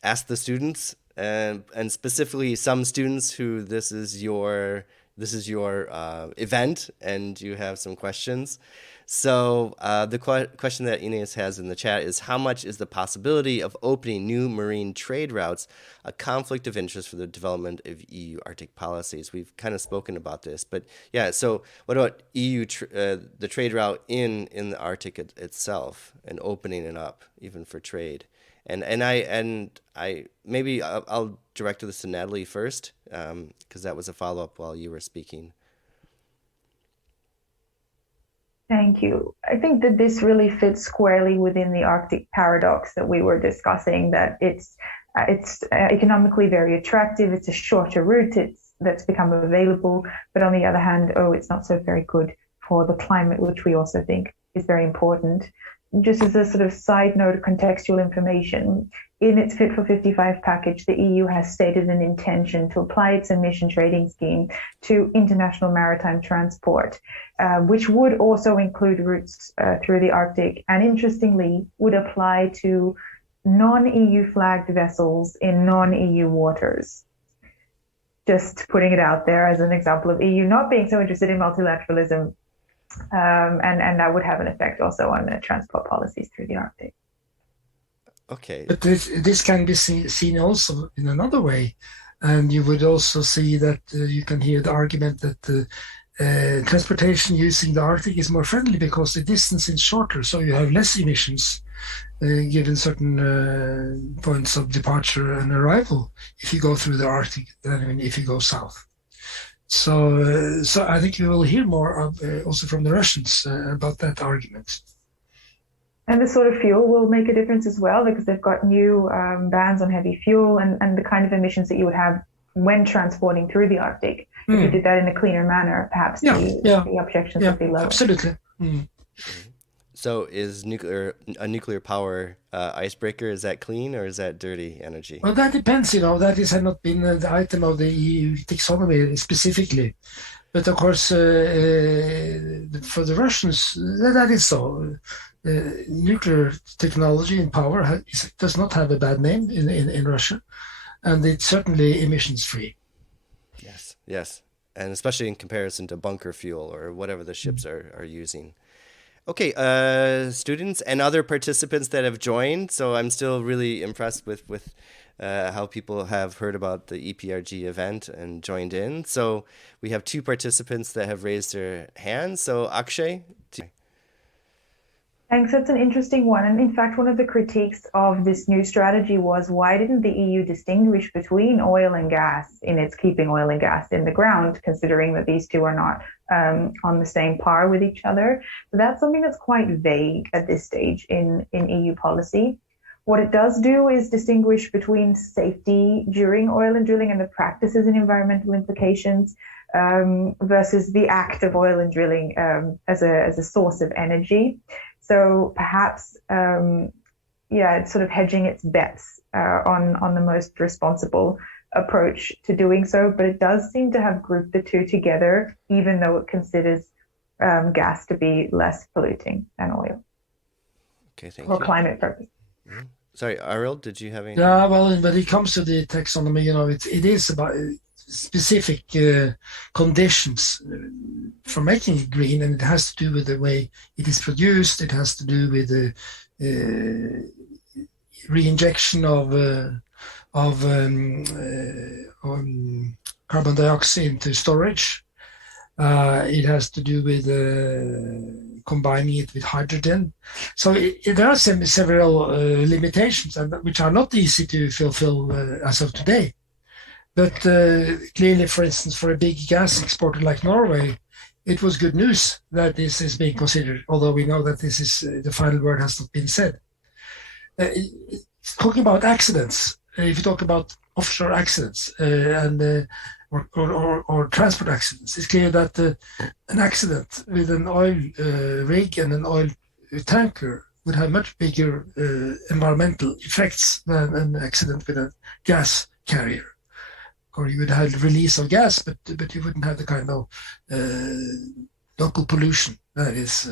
ask the students, and specifically some students who this is your event, and you have some questions. So the question that Ines has in the chat is, how much is the possibility of opening new marine trade routes a conflict of interest for the development of EU Arctic policies? We've kind of spoken about this, but yeah, so what about EU, the trade route in the Arctic itself, and opening it up even for trade? And I maybe I'll direct this to Natalie first, because that was a follow-up while you were speaking. Thank you. I think that this really fits squarely within the Arctic paradox that we were discussing, that it's economically very attractive, it's a shorter route that's become available, but on the other hand, it's not so very good for the climate, which we also think is very important. Just as a sort of side note, contextual information, in its Fit for 55 package, the EU has stated an intention to apply its emission trading scheme to international maritime transport, which would also include routes through the Arctic, and interestingly, would apply to non-EU flagged vessels in non-EU waters. Just putting it out there as an example of EU not being so interested in multilateralism. And that would have an effect also on the transport policies through the Arctic. Okay. But this can be seen also in another way. And you would also see that you can hear the argument that transportation using the Arctic is more friendly because the distance is shorter, so you have less emissions given certain points of departure and arrival if you go through the Arctic than if you go south. So I think we will hear more also from the Russians about that argument. And this sort of fuel will make a difference as well, because they've got new bans on heavy fuel and the kind of emissions that you would have when transporting through the Arctic. If you did that in a cleaner manner, perhaps the objections would be lower. Absolutely. So is a nuclear power icebreaker, is that clean or is that dirty energy? Well, that depends, that has not been the item of the EU taxonomy specifically. But of course, for the Russians, that is so. Nuclear technology and power does not have a bad name in Russia, and it's certainly emissions free. Yes. And especially in comparison to bunker fuel or whatever the ships are using. Okay, students and other participants that have joined. So I'm still really impressed with how people have heard about the EPRG event and joined in. So we have 2 participants that have raised their hands. So Akshay. Thanks. That's an interesting one. And in fact, one of the critiques of this new strategy was, why didn't the EU distinguish between oil and gas in its keeping oil and gas in the ground, considering that these two are not on the same par with each other? So that's something that's quite vague at this stage in EU policy. What it does do is distinguish between safety during oil and drilling and the practices and environmental implications versus the act of oil and drilling as a source of energy. So perhaps, it's sort of hedging its bets on the most responsible approach to doing so. But it does seem to have grouped the two together, even though it considers gas to be less polluting than oil. Okay, thank you. For you. Climate purposes. Mm-hmm. Sorry, Arild, did you have any? Yeah, well, when it comes to the taxonomy, it is about specific conditions for making it green, and it has to do with the way it is produced. It has to do with the reinjection of carbon dioxide into storage. It has to do with combining it with hydrogen. So there are several limitations, which are not easy to fulfill as of today. But clearly, for instance, for a big gas exporter like Norway, it was good news that this is being considered, although we know that this is the final word has not been said. Talking about accidents, if you talk about offshore accidents or transport accidents, it's clear that an accident with an oil rig and an oil tanker would have much bigger environmental effects than an accident with a gas carrier. Or you would have release of gas, but you wouldn't have the kind of local pollution that is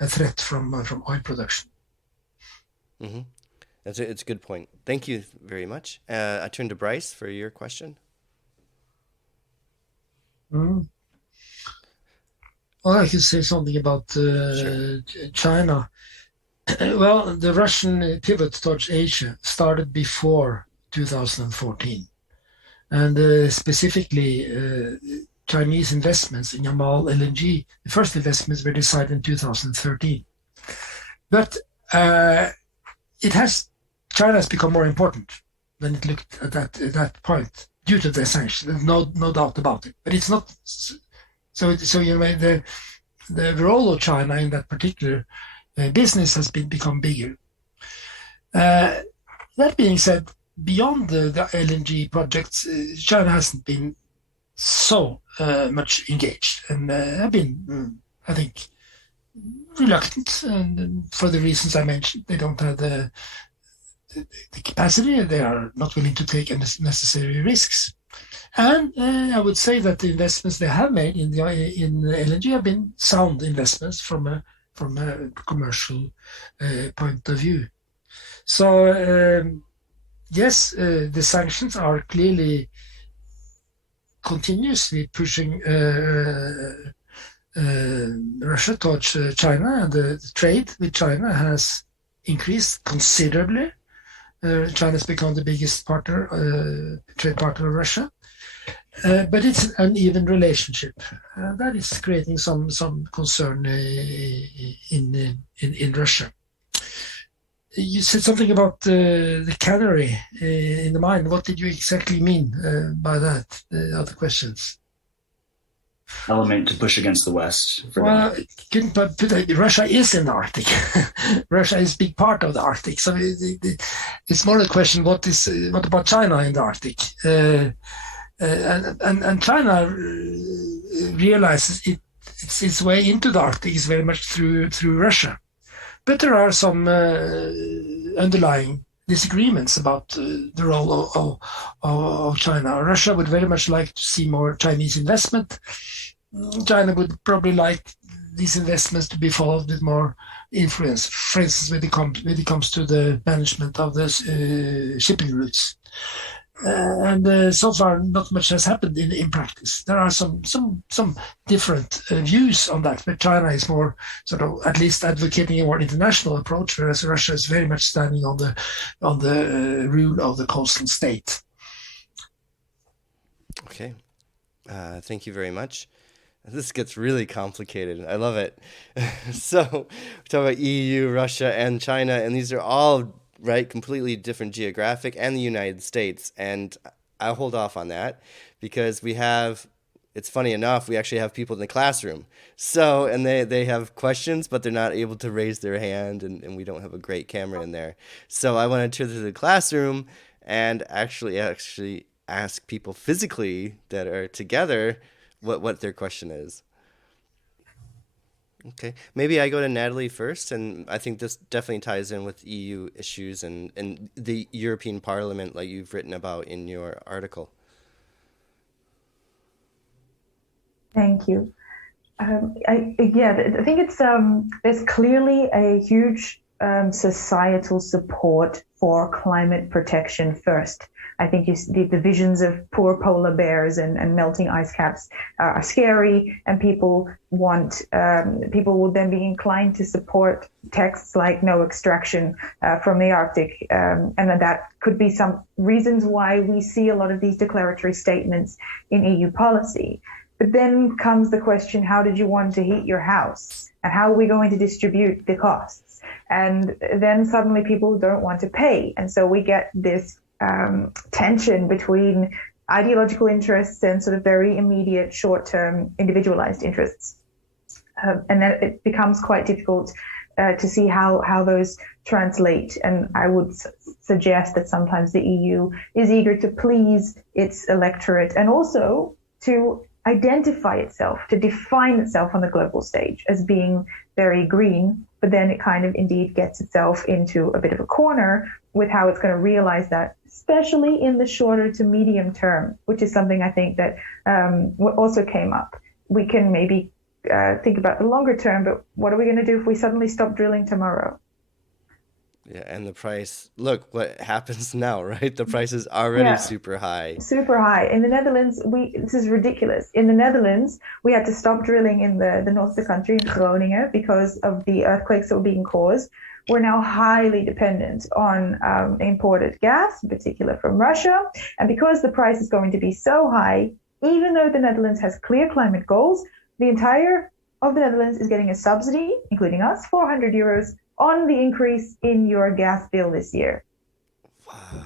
a threat from oil production. Mm-hmm. It's a good point. Thank you very much. I turn to Bryce for your question. Well, I could say something about China. Well, the Russian pivot towards Asia started before 2014. And specifically, Chinese investments in Yamal LNG, the first investments were decided in 2013. But China has become more important than it looked at that point due to the sanctions. No doubt about it. But it's not so. The role of China in that particular business has become bigger. That being said, beyond the LNG projects, China hasn't been so much engaged, and have been, I think, reluctant. And for the reasons I mentioned, they don't have the capacity. They are not willing to take unnecessary risks. And I would say that the investments they have made in LNG have been sound investments from a commercial point of view. So. Yes, the sanctions are clearly continuously pushing Russia towards China, and the trade with China has increased considerably. China has become the biggest trade partner of Russia, but it's an uneven relationship. That is creating some concern in Russia. You said something about the cannery in the mine. What did you exactly mean by that? Other questions? element to push against the West. Well, Russia is in the Arctic. Russia is a big part of the Arctic. So it's more a question: what about China in the Arctic? And China realizes its way into the Arctic is very much through Russia. But there are some underlying disagreements about the role of China. Russia would very much like to see more Chinese investment. China would probably like these investments to be followed with more influence, for instance, when it comes to the management of the shipping routes. And so far, not much has happened in practice. There are some different views on that, but China is more sort of at least advocating a more international approach, whereas Russia is very much standing on the rule of the coastal state. Okay, thank you very much. This gets really complicated. I love it. So we talk about EU, Russia, and China, and these are all right, completely different geographic, and the United States. And I'll hold off on that because it's funny enough, we actually have people in the classroom. So, and they have questions, but they're not able to raise their hand, and we don't have a great camera in there. So I want to turn to the classroom and actually ask people physically that are together what their question is. Okay, maybe I go to Natalie first, and I think this definitely ties in with EU issues and the European Parliament, like you've written about in your article. Thank you. I think it's there's clearly a huge societal support for climate protection first. I think the visions of poor polar bears and melting ice caps are scary, and people will then be inclined to support texts like no extraction from the Arctic, and that could be some reasons why we see a lot of these declaratory statements in EU policy. But then comes the question: how did you want to heat your house, and how are we going to distribute the costs? And then suddenly people don't want to pay, and so we get this tension between ideological interests and sort of very immediate, short-term, individualized interests. And then it becomes quite difficult to see how those translate. And I would suggest that sometimes the EU is eager to please its electorate and also to identify itself, to define itself on the global stage as being very green, but then it kind of indeed gets itself into a bit of a corner with how it's going to realize that, especially in the shorter to medium term, which is something I think that also came up. We can maybe think about the longer term, but what are we going to do if we suddenly stop drilling tomorrow? Yeah, and the price, look what happens now, right? The price is already super high. Super high. In the Netherlands, this is ridiculous. In the Netherlands, we had to stop drilling in the north of the country, in Groningen, because of the earthquakes that were being caused. We're now highly dependent on imported gas, in particular from Russia. And because the price is going to be so high, even though the Netherlands has clear climate goals, the entire of the Netherlands is getting a subsidy, including us, 400 euros on the increase in your gas bill this year. Wow.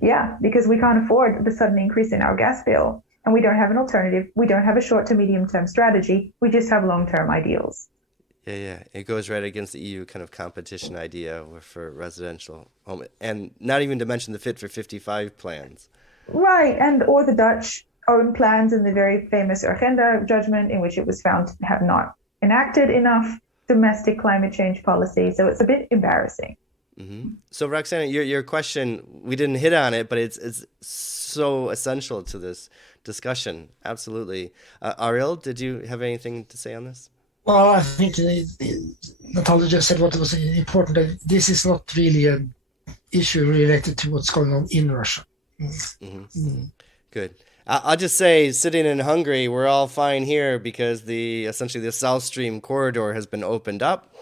Yeah, because we can't afford the sudden increase in our gas bill. And we don't have an alternative. We don't have a short to medium term strategy. We just have long-term ideals. Yeah. It goes right against the EU kind of competition idea for residential home. And not even to mention the Fit for 55 plans. Right. Or the Dutch own plans in the very famous Agenda judgment, in which it was found to have not enacted enough domestic climate change policy. So it's a bit embarrassing. Mm-hmm. So Roxana, your question, we didn't hit on it, but it's so essential to this discussion. Absolutely. Arild, did you have anything to say on this? Well, I think Natalie just said what was important. This is not really an issue related to what's going on in Russia. Mm-hmm. Mm-hmm. Good. I'll just say, sitting in Hungary, we're all fine here because essentially the South Stream corridor has been opened up.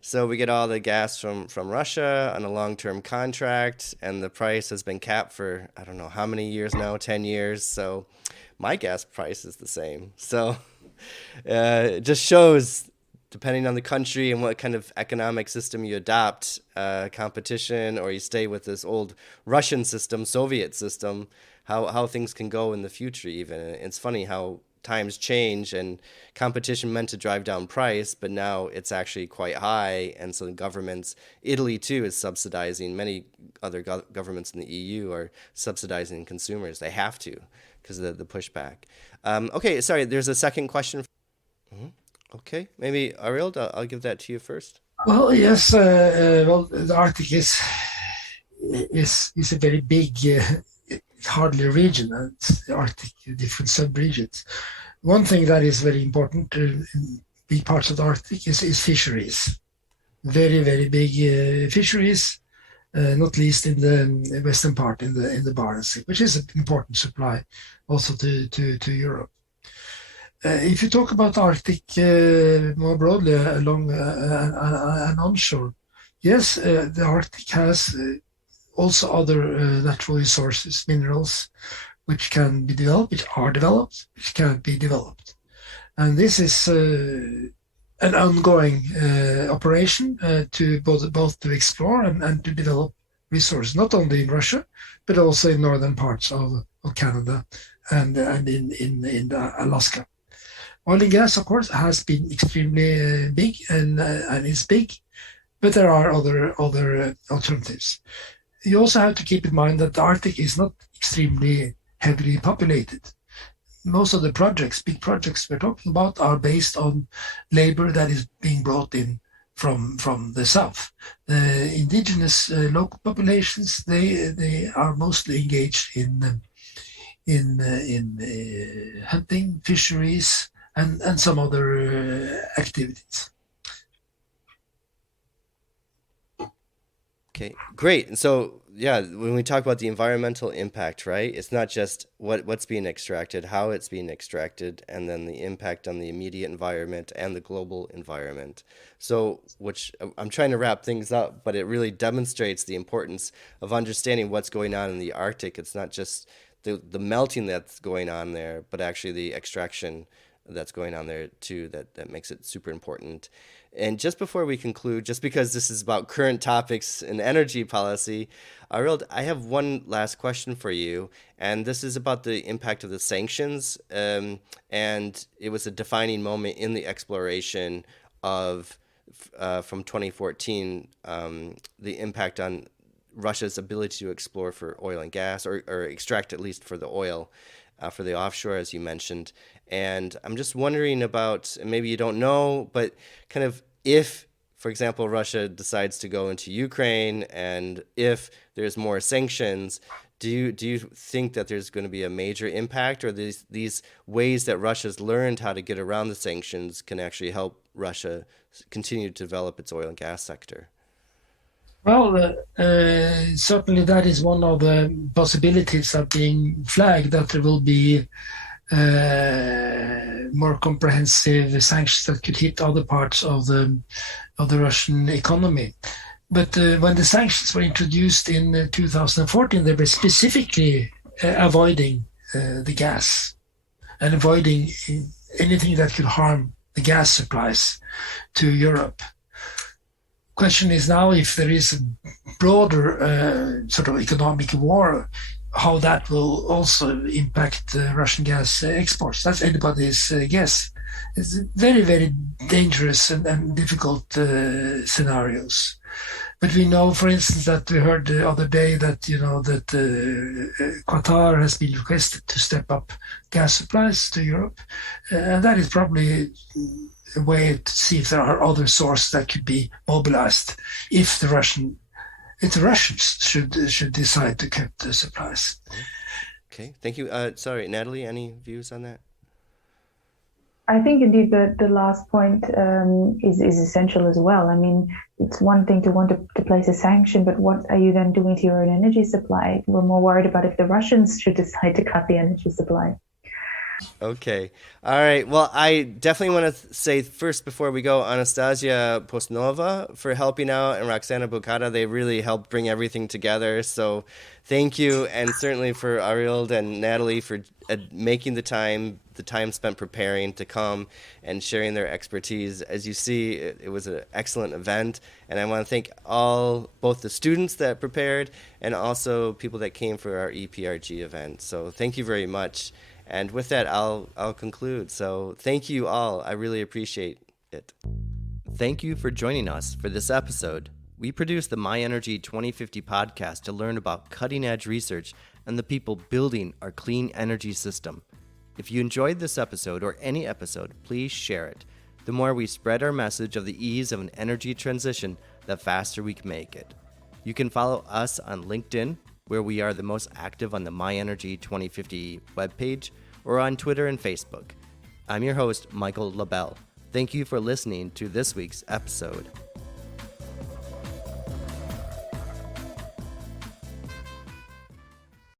So we get all the gas from Russia on a long-term contract, and the price has been capped for, I don't know how many years now, 10 years. So my gas price is the same. So it just shows, depending on the country and what kind of economic system you adopt, competition, or you stay with this old Russian system, Soviet system, how things can go in the future even. And it's funny how times change and competition meant to drive down price, but now it's actually quite high. And so the governments, Italy too, is subsidizing. Many other governments in the EU are subsidizing consumers. They have to because of the pushback. Okay, sorry, there's a second question. Okay, maybe Arild, I'll give that to you first. Well, yes. Well, the Arctic is a very big, it's hardly a region. It's the Arctic, different sub-regions. One thing that is very important in big parts of the Arctic is fisheries. Very, very big fisheries, not least in the western part, in the Barents Sea, which is an important supply also to Europe. If you talk about Arctic more broadly along and onshore, yes, the Arctic has also other natural resources, minerals, which can be developed, which are developed, which can be developed. And this is an ongoing operation to both to explore and to develop resources, not only in Russia, but also in northern parts of Canada and in Alaska. Oil and gas, of course, has been extremely big and is big, but there are other alternatives. You also have to keep in mind that the Arctic is not extremely heavily populated. Most of the projects, big projects we're talking about, are based on labor that is being brought in from the south. The indigenous local populations, they are mostly engaged in hunting, fisheries, and some other activities. Okay, great. And so, yeah, when we talk about the environmental impact, right, it's not just what's being extracted, how it's being extracted, and then the impact on the immediate environment and the global environment. So, which I'm trying to wrap things up, but it really demonstrates the importance of understanding what's going on in the Arctic. It's not just the melting that's going on there, but actually the extraction that's going on there too, that makes it super important. And just before we conclude, just because this is about current topics in energy policy, Arild, I have one last question for you, and this is about the impact of the sanctions. And it was a defining moment in the exploration of from 2014, the impact on Russia's ability to explore for oil and gas, or extract at least for the oil, for the offshore, as you mentioned. And I'm just wondering about, and maybe you don't know, but kind of if, for example, Russia decides to go into Ukraine, and if there's more sanctions, do you think that there's going to be a major impact, or these ways that Russia's learned how to get around the sanctions can actually help Russia continue to develop its oil and gas sector? Well, certainly that is one of the possibilities that being flagged, that there will be more comprehensive sanctions that could hit other parts of the Russian economy. But when the sanctions were introduced in 2014, they were specifically avoiding the gas and avoiding anything that could harm the gas supplies to Europe. Question is now, if there is a broader sort of economic war, how that will also impact Russian gas exports. That's anybody's guess. It's very, very dangerous and difficult scenarios. But we know, for instance, that we heard the other day that Qatar has been requested to step up gas supplies to Europe, and that is probably a way to see if there are other sources that could be mobilized if the Russians should decide to cut the supplies. Okay, thank you. Sorry, Natalie, any views on that? I think indeed the last point is essential as well. I mean, it's one thing to want to place a sanction, but what are you then doing to your own energy supply? We're more worried about if the Russians should decide to cut the energy supply. Okay. All right. Well, I definitely want to say first, before we go, Anastasia Postnova for helping out, and Roxana Bukata. They really helped bring everything together. So thank you. And certainly for Arild and Natalie for making the time spent preparing to come and sharing their expertise. As you see, it was an excellent event. And I want to thank both the students that prepared and also people that came for our EPRG event. So thank you very much. And with that, I'll conclude. So thank you all. I really appreciate it. Thank you for joining us for this episode. We produce the My Energy 2050 podcast to learn about cutting-edge research and the people building our clean energy system. If you enjoyed this episode or any episode, please share it. The more we spread our message of the ease of an energy transition, the faster we can make it. You can follow us on LinkedIn, where we are the most active on the My Energy 2050 webpage, or on Twitter and Facebook. I'm your host, Michael LaBelle. Thank you for listening to this week's episode.